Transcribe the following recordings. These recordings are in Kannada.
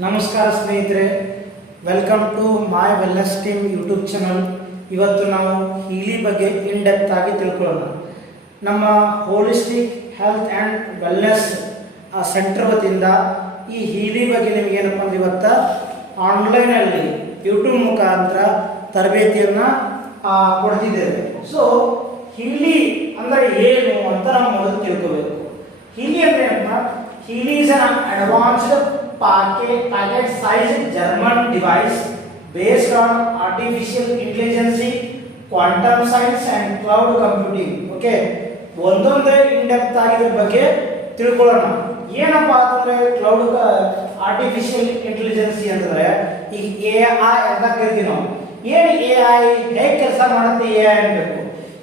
ನಮಸ್ಕಾರ ಸ್ನೇಹಿತರೆ welcome to my wellness team YouTube channel ಇವತ್ತು ನಾವು ಹೀಲಿ ಬಗ್ಗೆ ಇನ್ ಡೆಪ್ತ್ ಆಗಿ ತಿಳ್ಕೊಳ್ಳೋಣ. ನಮ್ಮ holistic health and wellness centre ವತಿಯಿಂದ ಈ ಹೀಲಿ ಬಗ್ಗೆ ನಿಮ್ಗೆ ಏನಪ್ಪ ಅಂದ್ರೆ ಇವತ್ತು ಆನ್ಲೈನಲ್ಲಿ ಯೂಟ್ಯೂಬ್ ಮುಖಾಂತರ ತರಬೇತಿಯನ್ನು ಕೊಡ್ತಿದ್ದೇವೆ. ಸೊ ಹೀಲಿ ಅಂದರೆ ಏನು ಅಂತ ನಾವು ಮೊದಲು ತಿಳ್ಕೋಬೇಕು. ಹೀಲಿ ಅಂದ್ರೆ ಏನಪ್ಪ? Healy is an advanced packet packet size German device based on artificial intelligence, quantum science and cloud computing. Okay ಒಂದೊಂದೇ ಇನ್ ಡೆಪ್ತ್ ಆಗಿದ್ರ ಬಗ್ಗೆ ತಿಳ್ಕೊಳ್ಳೋಣ. ಏನಪ್ಪಾ ಅಂತಂದ್ರೆ ಕ್ಲೌಡ್ ಆರ್ಟಿಫಿಷಿಯಲ್ ಇಂಟೆಲಿಜೆನ್ಸಿ ಅಂತಂದ್ರೆ ಈಗ ಎ ಐ ಅಂತ ಕರಿತೀವಿ ನಾವು. ಏನು ಎ ಐ ಹೇಗೆ ಕೆಲಸ ಮಾಡುತ್ತೆ ಎ ಐ ಅನ್ಬೇಕು?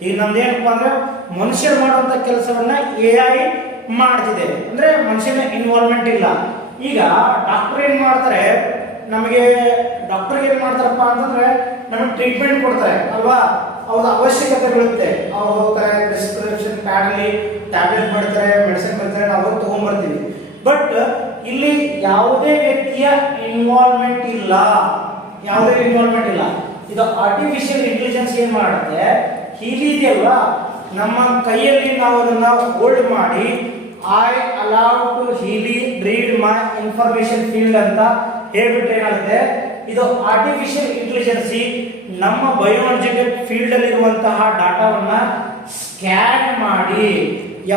ಈಗ ನಮ್ದೇನಪ್ಪ ಅಂದ್ರೆ ಮನುಷ್ಯರು ಮಾಡುವಂತ ಕೆಲಸವನ್ನ ಎ ಐ ಮಾಡ್ತಿದೆ. ಅಂದ್ರೆ ಮನುಷ್ಯನ ಇನ್ವಾಲ್ವ್ಮೆಂಟ್ ಇಲ್ಲ. ಈಗ ಡಾಕ್ಟರ್ ಏನ್ ಮಾಡ್ತಾರೆ? ನಮಗೆ ಡಾಕ್ಟರ್ ಏನ್ ಮಾಡ್ತಾರಪ್ಪ ಅಂತಂದ್ರೆ ನಮಗೆ ಟ್ರೀಟ್ಮೆಂಟ್ ಕೊಡ್ತಾರೆ, ಅಲ್ವಾ? ಅವ್ರ ಅವಶ್ಯಕತೆ ಬೀಳುತ್ತೆ. ಅವ್ರು ಹೋಗ್ತಾರೆ ಪ್ರಿಸ್ಕ್ರಿಪ್ಷನ್ ಪ್ಯಾಡ್ಲಿ ಟ್ಯಾಬ್ಲೆಟ್ ಮಾಡ್ತಾರೆ ಮೆಡಿಸಿನ್ ಬರ್ತಾರೆ ನಾವು ತಗೊಂಡ್ಬರ್ತೀವಿ ಬಟ್ ಇಲ್ಲಿ ಯಾವುದೇ ವ್ಯಕ್ತಿಯ ಇನ್ವಾಲ್ವ್ಮೆಂಟ್ ಇಲ್ಲ. ಯಾವುದೇ ಇನ್ವಾಲ್ವ್ಮೆಂಟ್ ಇಲ್ಲ. ಇದು ಆರ್ಟಿಫಿಷಿಯಲ್ ಇಂಟೆಲಿಜೆನ್ಸ್ ಏನ್ ಮಾಡುತ್ತೆ? ಹೀಗಿದೆಯಲ್ವಾ ನಮ್ಮ ಕೈಯಲ್ಲಿ ನಾವು ಅದನ್ನ ಹೋಲ್ಡ್ ಮಾಡಿ I allow to Healy read my information field ಅಂತ ಹೇಳ್ಬಿಟ್ಟು ಏನಾಗುತ್ತೆ? ಇದು ಆರ್ಟಿಫಿಷಿಯಲ್ ಇಂಟೆಲಿಜೆನ್ಸಿ ನಮ್ಮ ಬಯೋಲಜಿಕಲ್ ಫೀಲ್ಡ್ ಅಲ್ಲಿ ಇರುವಂತಹ ಡಾಟಾವನ್ನ ಸ್ಕ್ಯಾನ್ ಮಾಡಿ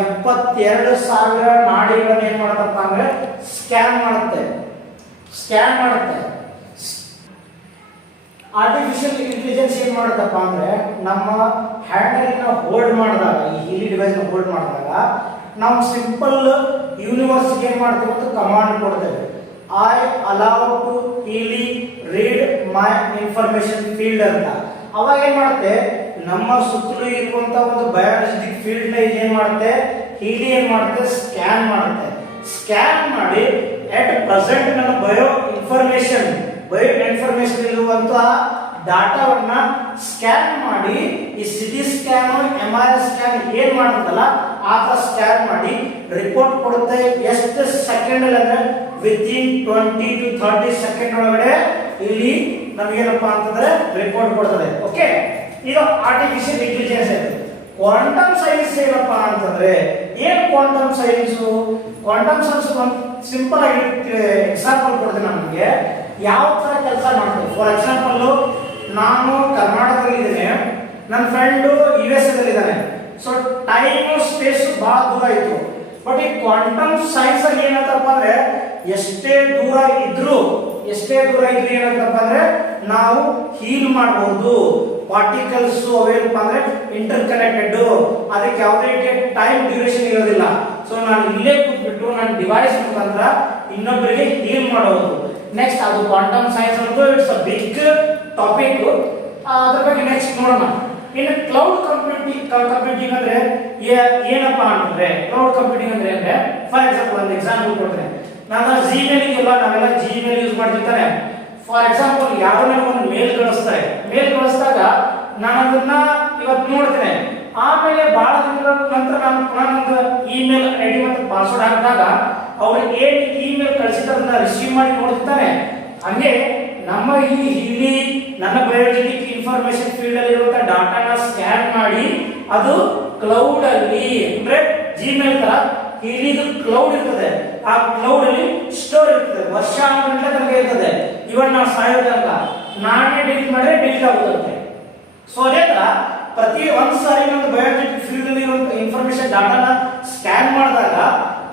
ಎಪ್ಪತ್ತೆರಡು ಸಾವಿರ ನಾಡಿಗಳನ್ನ ಏನ್ ಮಾಡುತ್ತಪ್ಪ ಅಂದ್ರೆ ಸ್ಕ್ಯಾನ್ ಮಾಡುತ್ತೆ. ಸ್ಕ್ಯಾನ್ ಮಾಡುತ್ತೆ. ಆರ್ಟಿಫಿಷಿಯಲ್ ಇಂಟೆಲಿಜೆನ್ಸ್ ಏನ್ ಮಾಡುತ್ತಪ್ಪ ಅಂದ್ರೆ ನಮ್ಮ ಹ್ಯಾಂಡಲ್ನ ಹೋಲ್ಡ್ ಮಾಡಿದಾಗ, ಈ ಹೀಲಿ ಡಿವೈಸ್ನ ಹೋಲ್ಡ್ ಮಾಡಿದಾಗ ನಾವು ಸಿಂಪಲ್ ಯೂನಿವರ್ಸ್ಗೆ ಏನು ಮಾಡ್ತೀವಿ ಅಂತ ಕಮಾಂಡ್ ಕೊಡ್ತೇವೆ. I allow to Healy read my information field ಅಂತ. ಅವಾಗ ಏನು ಮಾಡುತ್ತೆ? ನಮ್ಮ ಸುತ್ತಲೂ ಇರುವಂತ ಒಂದು ಬಯಾಲಜಿಕ್ ಫೀಲ್ಡ್ನ ಏನ್ ಮಾಡುತ್ತೆ? ಹೀಲಿ ಏನು ಮಾಡುತ್ತೆ? ಸ್ಕ್ಯಾನ್ ಮಾಡುತ್ತೆ. ಸ್ಕ್ಯಾನ್ ಮಾಡಿ ಅಟ್ ಪ್ರೆಸೆಂಟ್ ನನ್ನ ಬಯೋ ಇನ್ಫಾರ್ಮೇಶನ್ ಬಯೋ ಇನ್ಫಾರ್ಮೇಶನ್ ಇರುವಂತಹ ಡಾಟಾವನ್ನ ಸ್ಕ್ಯಾನ್ ಮಾಡಿ ಈ CT scan M R scan ಏನು ಮಾಡುತ್ತಲ್ಲ ಆ ತರ ಸ್ಕ್ಯಾನ್ ಮಾಡಿ ರಿಪೋರ್ಟ್ ಕೊಡುತ್ತೆ. ಎಷ್ಟು ಸೆಕೆಂಡ್ ಅಂದ್ರೆ within twenty to thirty second ಒಳಗಡೆ ಇಲ್ಲಿ ನಮಗೇನಪ್ಪ ಅಂತಂದ್ರೆ ರಿಪೋರ್ಟ್ ಕೊಡ್ತದೆ. ಓಕೆ ಇದು ಆರ್ಟಿಫಿಷಿಯಲ್ ಇಂಟೆಲಿಜೆನ್ಸ್ ಕ್ವಾಂಟಮ್ ಸೈನ್ಸ್ ಏನಪ್ಪಾ ಅಂತಂದ್ರೆ, ಏನ್ ಕ್ವಾಂಟಮ್ ಸೈನ್ಸ್ ಕ್ವಾಂಟಮ್ ಸೈನ್ಸ್ ಒಂದು ಸಿಂಪಲ್ ಆಗಿ ಎಕ್ಸಾಂಪಲ್ ಕೊಡ್ತೀನಿ ನಮಗೆ. ಯಾವ ತರ ಕೆಲಸ ಮಾಡ್ತೀವಿ ಫಾರ್ ಎಕ್ಸಾಂಪಲ್ ನಾನು ಕರ್ನಾಟಕದಲ್ಲಿ ಇದ್ದೇನೆ ನನ್ನ ಫ್ರೆಂಡು ಯು ಎಸ್ ಇದ್ದಾನೆ ಸೊ ಟೈಮ್ ಸ್ಪೇಸ್ ಬಹಳ ದೂರ ಇತ್ತು. ಬಟ್ ಈ ಕ್ವಾಂಟಮ್ ಸೈನ್ಸ್ ಅಲ್ಲಿ ಏನಂತಪ್ಪ ಅಂದ್ರೆ, ಎಷ್ಟೇ ದೂರ ಇದ್ರು, ಎಷ್ಟೇ ದೂರ ಇದ್ರು ಏನಂತಪ್ಪ ಅಂದ್ರೆ, ನಾವು ಹೀಲ್ ಮಾಡಬಹುದು ಪಾರ್ಟಿಕಲ್ಸ್ ಅವೇನಪ್ಪ ಅಂದ್ರೆ ಇಂಟರ್ ಕನೆಕ್ಟೆಡ್ ಅದಕ್ಕೆ ಯಾವುದೇ ಟೈಮ್ ಡ್ಯೂರೇಷನ್ ಇರೋದಿಲ್ಲ. ಸೊ ನಾನು ಇಲ್ಲೇ ಕೂತ್ಬಿಟ್ಟು ನನ್ನ ಡಿವೈಸ್ ಮುಖಾಂತರ ಇನ್ನೊಬ್ಬರಿಗೆ ಹೀಲ್ ಮಾಡಬಹುದು ನೆಕ್ಸ್ಟ್ ಅದು ಕ್ವಾಂಟಮ್ ಸೈನ್ಸ್ ಅಂತೂ ಇಟ್ಸ್ ಅ ಬಿಗ್ ಟಾಪಿಕ್ ಅದ್ರ ಬಗ್ಗೆ ನೆಕ್ಸ್ಟ್ ನೋಡೋಣ. ಇನ್ನು ಕ್ಲೌಡ್ ಕಂಪ್ಯೂಟಿಂಗ್ ಕಂಪ್ಯೂಟಿಂಗ್ ಅಂದ್ರೆ ಏನಪ್ಪ ಅಂತಂದ್ರೆ ಕ್ಲೌಡ್ ಕಂಪ್ಯೂಟಿಂಗ್ ಅಂದ್ರೆ ಅಂದ್ರೆ ಫಾರ್ ಎಕ್ಸಾಂಪಲ್ ಒಂದು ಎಕ್ಸಾಂಪಲ್ ಕೊಡ್ತೇನೆ. ನಾನು ಜಿಮೇಲ್ ಎಲ್ಲ ನಾವೆಲ್ಲ ಜಿಮೇಲ್ ಯೂಸ್ ಮಾಡ್ತಿರ್ತಾರೆ. ಫಾರ್ ಎಕ್ಸಾಂಪಲ್ ಯಾರೋ ನನಗೆ ಒಂದು ಮೇಲ್ ಕಳಿಸ್ತಾರೆ. ಮೇಲ್ ಕಳಿಸಿದಾಗ ನಾನು ಅದನ್ನ ಇವತ್ತು ನೋಡ್ತೇನೆ. ಆಮೇಲೆ ಬಹಳ ದಿನಗಳ ನಂತರ ನಾನು ನನ್ನ ಇಮೇಲ್ ಐ ಡಿ ಮತ್ತು ಪಾಸ್ವರ್ಡ್ ಹಾಕಿದಾಗ ಅವ್ರು ಏನು ಇಮೇಲ್ ಕಳಿಸಿದ್ರನ್ನ ರಿಸೀವ್ ಮಾಡಿ ನೋಡ್ತಾನೆ ಹಂಗೆ ನಮ್ಮ ಈ ಇಲ್ಲಿ ನನ್ನ ಬಯೋಜೆನಿಕ್ ಇನ್ಫಾರ್ಮೇಶನ್ ಫೀಲ್ಡ್ ಅಲ್ಲಿ ಇರುವಂತ ಡಾಟಾನ ಸ್ಕ್ಯಾನ್ ಮಾಡಿ, ಅದು ಕ್ಲೌಡ್ ಅಲ್ಲಿ, ಅಂದ್ರೆ ಜಿಮೇಲ್ ತರ ಇಲ್ಲಿ ಕ್ಲೌಡ್ ಇರ್ತದೆ. ಆ ಕ್ಲೌಡ್ ಅಲ್ಲಿ ಸ್ಟೋರ್ ಇರ್ತದೆ. ವರ್ಷ ಗಂಟೆ ನಮಗೆ ಇರ್ತದೆ. ಇವನ್ ನಾವು ಸಾಯೋದಲ್ಲ. ನಾನೇ ಡಿಲೀಟ್ ಮಾಡಿದ್ರೆ ಡಿಲೀಟ್ ಆಗುತ್ತೆ ಸೊ ಅದೇ ತರ ಪ್ರತಿ ಒಂದ್ಸಾರಿ ಒಂದು ಬಯೋಮೆಟ್ರಿಕ್ ಫೀಲ್ಡ್ ಅಲ್ಲಿ ಇರುವಂತಹ ಇನ್ಫಾರ್ಮೇಶನ್ ಡಾಟಾನ ಸ್ಕ್ಯಾನ್ ಮಾಡಿದಾಗ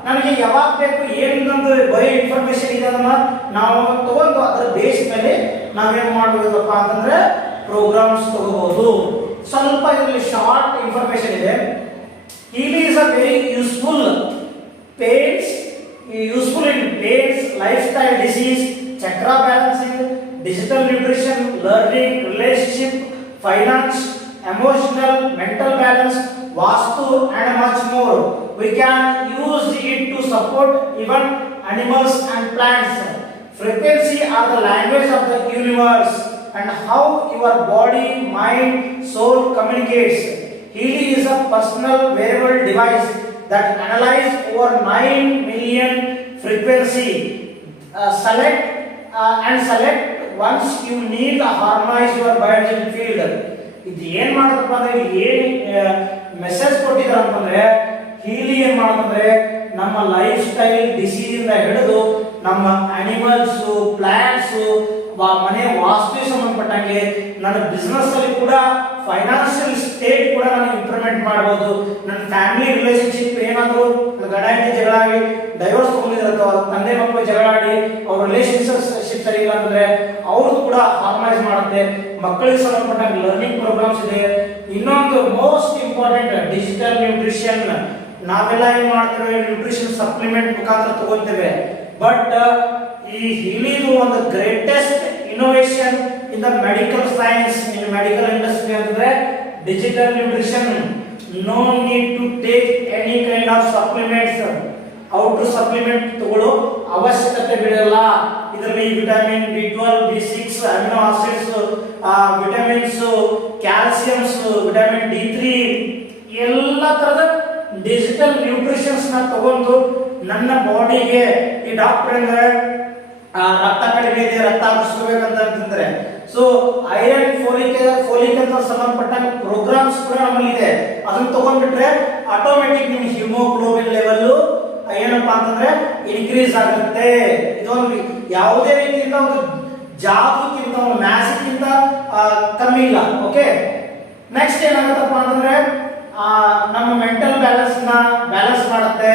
ನನಗೆ ಯಾವಾಗ ಬೇಕು ಏನೊಂದು ಬರೀ ಇನ್ಫಾರ್ಮೇಶನ್ ಇದೆ ಅದನ್ನ ನಾವು ತಗೊಂಡು ಅದರ ಬೇಸ್ ಮೇಲೆ ನಾವೇನ್ ಮಾಡಬಹುದಪ್ಪ ಅಂತಂದ್ರೆ ಪ್ರೋಗ್ರಾಮ್ಸ್ ತಗೋಬಹುದು ಸ್ವಲ್ಪ ಇದರಲ್ಲಿ ಶಾರ್ಟ್ ಇನ್ಫಾರ್ಮೇಶನ್ ಇದೆ. ಇಲ್ಲಿ is a very useful pets useful in pets lifestyle disease chakra balancing digital nutrition learning relationship finance emotional mental balance vastu and much more. we can use it to support even animals and plants frequency are the language of the universe and how your body mind soul communicates Healy is a personal wearable device that analyzes over 9 million frequency select and select once you need harmonise your biological field ಇದು ಏನ್ ಮಾಡುತ್ತಪ್ಪ ಅಂದ್ರೆ ಇಲ್ಲಿ ಏನ್ ಮೆಸೇಜ್ ಕೊಟ್ಟಿದ್ದಾರೆ ಅಂತಂದ್ರೆ ಹೀಲಿ ಏನ್ ಮಾಡುತ್ತಂದ್ರೆ ನಮ್ಮ ಲೈಫ್ ಸ್ಟೈಲ್ ಡಿಸೀಸ್ ಇಂದ ಹಿಡಿದು ನಮ್ಮ ಅನಿಮಲ್ಸ್ ಪ್ಲಾಂಟ್ಸ್ ಮನೆ ವಾಸ್ತು ಸಂಬಂಧಪಟ್ಟಂಗೆ ನನ್ನ ಬಿಸ್ನೆಸ್ ಅಲ್ಲಿ ಕೂಡ ಫೈನಾನ್ಷಿಯಲ್ ಸ್ಟೇಟ್ ಕೂಡ ನಾನು ಇಂಪ್ರೂವ್ಮೆಂಟ್ ಮಾಡಬಹುದು ನನ್ನ ಫ್ಯಾಮಿಲಿ ರಿಲೇಶನ್ಶಿಪ್ ಏನಾದ್ರು ಗಡ ಹೆಂಡತಿ ಜಗಳ ಆಗಿ ಡೈವರ್ಸ್ ತಗೊಂಡಿದ್ರೆ ತಂದೆ ಮಕ್ಕಳು ಜಗಳ ಆಡಿ ಅವ್ರ ರಿಲೇಶನ್ಶಿಪ್ ಸರಿ ಇಲ್ಲ ಅಂದ್ರೆ ಅವ್ರದ್ದು ಕೂಡ ಹಾರ್ಮನೈಸ್ ಮಾಡುತ್ತೆ. ಮಕ್ಕಳಿಗೆ ಸಂಬಂಧಪಟ್ಟ ಲರ್ನಿಂಗ್ ಪ್ರೋಗ್ರಾಮ್ಸ್ ಇದೆ. ಇನ್ನೊಂದು ಮೋಸ್ಟ್ ಇಂಪಾರ್ಟೆಂಟ್ ಡಿಜಿಟಲ್ ನ್ಯೂಟ್ರಿಷನ್ ನಾವೆಲ್ಲ ಏನ್ ಮಾಡ್ತೇವೆ ನ್ಯೂಟ್ರಿಷನ್ ಸಪ್ಲಿಮೆಂಟ್ ಮುಖಾಂತರ ತಗೋತೇವೆ. ಬಟ್ ಈ ಹಿಲಿದು ಒಂದು greatest innovation in the medical science in medical industry ಅಂತಂದ್ರೆ digital nutrition no need to take any kind of supplements out supplement ತಗೊಳ್ಳೋ ಅವಶ್ಯಕತೆ ಬಿಡಲ್ಲ. ಇದರಲ್ಲಿ vitamin B twelve B six amino acids vitamins calciums vitamin D three ಎಲ್ಲ ಡಿಜಿಟಲ್ ನ್ಯೂಟ್ರಿಷನ್ಸ್ನ ತಗೊಂಡು ನನ್ನ ಬಾಡಿಗೆ ಈ ಡಾಕ್ಟರ್ ಅಂದ್ರೆ ರಕ್ತ ಕಡಿಮೆ ಇದೆ, ರಕ್ತ ಹಾಕಿಸ್ಕೋಬೇಕಂತ ಅಂತಂದ್ರೆ. ಸೊ ಐರನ್ ಫೋಲಿಕ್ ಫೋಲಿಕ್ ಅಂತ ಸಂಬಂಧಪಟ್ಟ ಪ್ರೋಗ್ರಾಮ್ಸ್ ಕೂಡ ನಮ್ಮಲ್ಲಿ ಇದೆ. ಅದನ್ನ ತಗೊಂಡ್ಬಿಟ್ರೆ ಆಟೋಮೆಟಿಕ್ ನಿಮ್ ಹಿಮೋಗ್ಲೋಬಿನ್ ಲೆವೆಲ್ ಏನಪ್ಪಾ ಅಂತಂದ್ರೆ ಇನ್ಕ್ರೀಸ್ ಆಗುತ್ತೆ. ಇದೊಂದು ಯಾವುದೇ ರೀತಿಯಿಂದ ಒಂದು ಜಾಬಕ್ಕಿಂತ ಒಂದು ಮ್ಯಾಸ್ಗಿಂತ ಕಮ್ಮಿ ಇಲ್ಲ. ಓಕೆ ನೆಕ್ಸ್ಟ್ ಏನಾಗುತ್ತಪ್ಪ ಅಂತಂದ್ರೆ ನಮ್ಮ ಮೆಂಟಲ್ ಬ್ಯಾಲೆನ್ಸ್ನ ಬ್ಯಾಲೆನ್ಸ್ ಮಾಡುತ್ತೆ.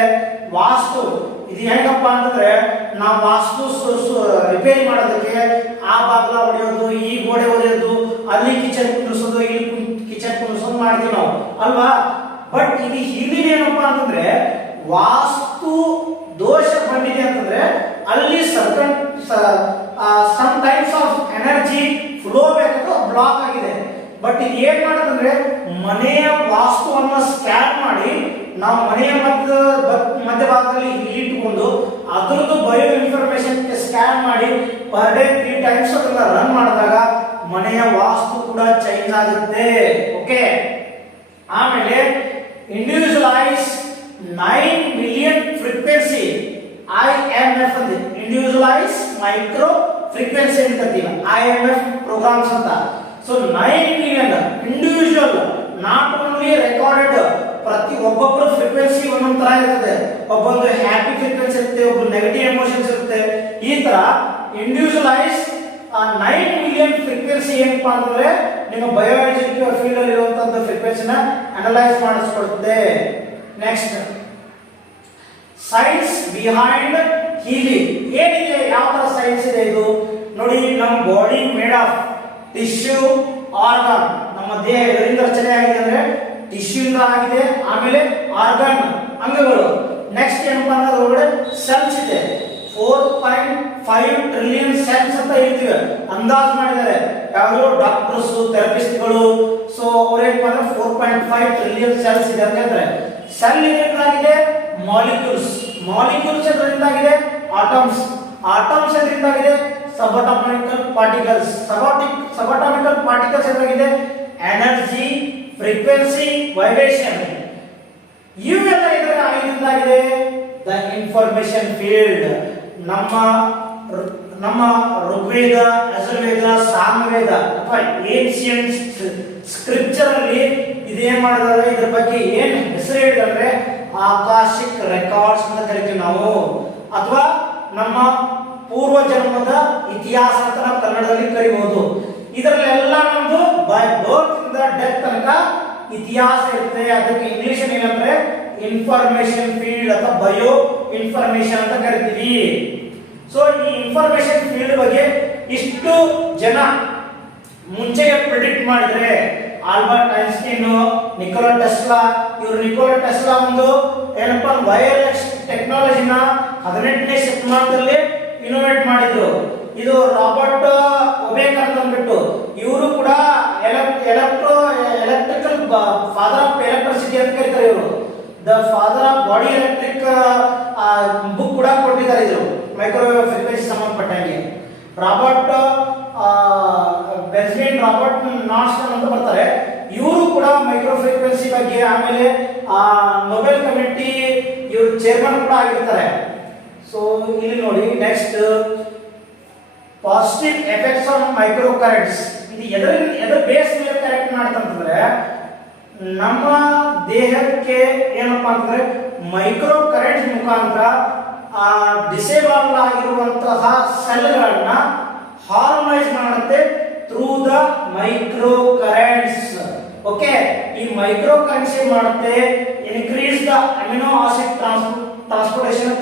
ವಾಸ್ತು, ಇದು ಹೇಗಪ್ಪ ಅಂತಂದ್ರೆ, ನಾವು ವಾಸ್ತು ರಿಪೇರಿ ಮಾಡೋದಕ್ಕೆ ಆ ಬಾಗ್ಲ ಹೊಡೆಯೋದು ಈ ಗೋಡೆ ಹೊಡೆಯೋದು ಅಲ್ಲಿ ಕಿಚನ್ ಕುಂದಿಸೋದು ಇಲ್ಲಿ ಕಿಚನ್ ಕುಂದಿಸೋದು ಮಾಡ್ತೀವಿ ನಾವು. ಅಲ್ವಾ? ಬಟ್ ಇದು ಹಿಂದಿನ ಏನಪ್ಪ ಅಂತಂದ್ರೆ, ವಾಸ್ತು ದೋಷ ಬಂದಿದೆ ಅಂತಂದ್ರೆ, ಅಲ್ಲಿ certain some types of energy flow ಬೇಕಾದ್ರೆ ಬ್ಲಾಕ್ ಆಗಿದೆ. ಬಟ್ ಇದು ಏನ್ ಮಾಡುತ್ತಂದ್ರೆ ಮನೆಯ ವಾಸ್ತುವನ್ನ ಸ್ಕ್ಯಾನ್ ಮಾಡಿ, ನಾವು ಮನೆಯ ಮಧ್ಯ ಮಧ್ಯಭಾಗದಲ್ಲಿ ಇಟ್ಕೊಂಡು ಅದರದ್ದು ಬಯೋ ಇನ್ಫಾರ್ಮೇಶನ್ ಸ್ಕ್ಯಾನ್ ಮಾಡಿ ಪರ್ ಡೇ ತ್ರೀ ಟೈಮ್ಸ್ ಅದನ್ನ ರನ್ ಮಾಡಿದಾಗ ಮನೆಯ ವಾಸ್ತು ಕೂಡ ಚೇಂಜ್ ಆಗುತ್ತೆ. ಓಕೆ ಆಮೇಲೆ individualise nine million frequency I M F ಅಂತ ಇಂಡಿವಿಜುವಲೈಸ್ ಮೈಕ್ರೋ ಫ್ರೀಕ್ವೆನ್ಸಿ ಅಂತ ಐ ಎಂ ಎಫ್ ಪ್ರೋಗ್ರಾಮ್ಸ್ ಅಂತ. So nine million individual not only recorded ಪ್ರತಿ ಒಬ್ಬೊಬ್ಬರ ಫ್ರೀಕ್ವೆನ್ಸಿ ಒಂದೊಂದು ತರ ಇರ್ತದೆ. ಒಬ್ಬೊಂದು ಹ್ಯಾಪಿ ಫ್ರೀಕ್ವೆನ್ಸಿ ಇರುತ್ತೆ ಒಬ್ಬ ನೆಗೆಟಿವ್ ಎಮೋಷನ್ಸ್ ಇರುತ್ತೆ. ಈ ತರ ಇಂಡಿವಿಜುವಲೈಸ್ ಆ ನೈನ್ ಮಿಲಿಯನ್ ಫ್ರೀಕ್ವೆನ್ಸಿ ಏನಪ್ಪಾ ಅಂತಂದ್ರೆ ನಿಮ್ಮ ಬಯೋಲಾಜಿಕಲ್ ಫೀಲ್ಡ್ ಅಲ್ಲಿ ಇರುವಂತಹ ಫ್ರೀಕ್ವೆನ್ಸಿನ ಅನಲೈಸ್ ಮಾಡಿಸ್ಕೊಡುತ್ತೆ ನೆಕ್ಸ್ಟ್ ಸೈನ್ಸ್ ಬಿಹೈಂಡ್ ಹೀಲಿಂಗ್ ಏನಿದೆ? ಯಾವ ತರ ಸೈನ್ಸ್ ಇದೆ ಇದು? ನೋಡಿ ನಮ್ಮ body made of tissue organ. ನಮ್ಮ ದೇಹ ರಚನೆ ಆಗಿದೆ ಅಂದ್ರೆ ಟಿಶ್ಯೂ ಇಂದ ಆಗಿದೆ, ಆಮೇಲೆ ಆರ್ಗನ್ ಅಂಗಗಳು. ನೆಕ್ಸ್ಟ್ ಏನಪ್ಪ ಅಂದ್ರೆ ಒಳಗಡೆ ಸೆಲ್ಸ್ ಇದೆ. Four point five trillion cells ಅಂತ ಹೇಳ್ತೀವಿ. ಅಂದಾಜು ಮಾಡಿದ್ದಾರೆ. ಯಾವ್ದು ಡಾಕ್ಟರ್ಸ್ ಥೆರಪಿಸ್ಟ್ಗಳು ಸೊ ಅವ್ರೇನಪ್ಪ ಅಂದ್ರೆ four point five trillion cells ಇದೆ ಅಂತ ಹೇಳ್ತಾರೆ. ಸೆಲ್ ಇದರಿಂದಾಗಿದೆ ಮಾಲಿಕ್ಯೂಲ್ಸ್ ಮಾಲಿಕ್ಯೂಲ್ಸ್ ಇದರಿಂದಾಗಿದೆ ಆಟಮ್ಸ್ ಆಟಮ್ಸ್ ಇದರಿಂದಾಗಿದೆ ಸಬಟಾಮಿಕಲ್ ಪಾರ್ಟಿಕಲ್ಸ್ ಸಬಾಟಾಮಿಕಲ್ ಪಾರ್ಟಿಕಲ್ಸ್ ಏನಾಗಿದೆ? ಎನರ್ಜಿ ಫ್ರೀಕ್ವೆನ್ಸಿ ವೈಬ್ರೇಷನ್ ಇವೆಲ್ಲ ಇದರ ಇದೆ ದ ಇನ್ಫಾರ್ಮೇಶನ್ ಫೀಲ್ಡ್ ನಮ್ಮ ನಮ್ಮ ಋಗ್ವೇದ, ಯಜುರ್ವೇದ, ಸಾಮವೇದ, ಅಥವಾ ಏನ್ಷಿಯಂಟ್ ಸ್ಕ್ರಿಪ್ಚರ್ ಅಲ್ಲಿ ಇದೇನ್ ಮಾಡಿದಾರೆ ಇದ್ರ ಬಗ್ಗೆ ಏನ್ ಹೆಸರು ಹೇಳಿದ್ರೆ ಆಕಾಶಿಕ್ ರೆಕಾರ್ಡ್ಸ್ ಅಂತ ಕರಿತೀವಿ ನಾವು. ಅಥವಾ ನಮ್ಮ ಪೂರ್ವ ಜನ್ಮದ ಇತಿಹಾಸ ಅಂತ ನಾವು ಕನ್ನಡದಲ್ಲಿ ಕರಿಬಹುದು ಇದರಲ್ಲೆಲ್ಲ ನಮ್ದು ಬೈ ಬರ್ತ್ ಇಂದ ಡೆತ್ ತನಕ ಇತಿಹಾಸ ಇರುತ್ತೆ. ಅದಕ್ಕೆ ಇಂಗ್ಲಿಷ್ ಏನಂದ್ರೆ ಇನ್ಫಾರ್ಮೇಶನ್ ಫೀಲ್ಡ್ ಅಥವಾ ಬಯೋ ಇನ್ಫಾರ್ಮೇಶನ್ ಅಂತ ಕರಿತೀವಿ. ಸೊ ಈ ಇನ್ಫಾರ್ಮೇಶನ್ ಫೀಲ್ಡ್ ಬಗ್ಗೆ ಇಷ್ಟು ಜನ ಮುಂಚೆ ಪ್ರಿಡಿಕ್ಟ್ ಮಾಡಿದ್ರೆ ಆಲ್ಬರ್ಟ್ ಐನ್ಸ್ಟೀನ್, ನಿಕೋಲಾ ಟೆಸ್ಲಾ, ಇವರು ನಿಕೋಲಾ ಟೆಸ್ಲಾ ಒಂದು ಏನಪ್ಪ ವೈರ್ಲೆಸ್ ಟೆಕ್ನಾಲಜಿನ ಹದಿನೆಂಟನೇ ಶತಮಾನದಲ್ಲಿ ಇನೋವೇಟ್ ಮಾಡಿದ್ರು. ಇದು ರಾಬರ್ಟ್ ಒಬೇಕ್ ಅಂತ ಅಂದ್ಬಿಟ್ಟು ಇವರು ಕೂಡ electro electrical father of electricity ಅಂತ ಕರೀತಾರೆ ಇವರು. The father of body electric book ಕೂಡ ಕೊಟ್ಟಿದ್ದಾರೆ ಇದು ಮೈಕ್ರೋವೇವ್ ಫ್ರೀಕ್ವೆನ್ಸಿ ಸಂಬಂಧಪಟ್ಟಂಗೆ ರಾಬರ್ಟ್ ಬೆನ್ಸ್ಮಿನ್ ರಾಬರ್ಟ್ ನಾಟ್ಸ್ಟನ್ ಅಂತ ಬರ್ತಾರೆ. ಇವರು ಕೂಡ ಮೈಕ್ರೋ ಫ್ರೀಕ್ವೆನ್ಸಿ ಬಗ್ಗೆ ಆಮೇಲೆ ನೊಬೆಲ್ ಕಮಿಟಿ ಇವರು ಚೇರ್ಮನ್ ಕೂಡ ಆಗಿರ್ತಾರೆ. ಸೊ ಇಲ್ಲಿ ನೋಡಿ next positive effects on micro currents ಇದು ಎದರ ಎದರ ಬೇಸ್ ಮೇಲೆ ಕರೆಕ್ಟ್ ಮಾಡ್ತಂತಂದ್ರೆ, ನಮ್ಮ ದೇಹಕ್ಕೆ ಏನಪ್ಪಾ ಅಂತಂದ್ರೆ ಮೈಕ್ರೋ ಕರೆಂಟ್ ಮುಖಾಂತರ ಡಿಸೇಬಲ್ ಆಗಿರುವಂತಹ ಸೆಲ್ಗಳನ್ನ ಹಾರ್ಮೋನೈಸ್ ಮಾಡುತ್ತೆ through the micro currents okay ಈ ಮೈಕ್ರೋ ಕರೆಂಟ್ಸ್ ಏನ್ ಮಾಡುತ್ತೆ increase the amino acid transportation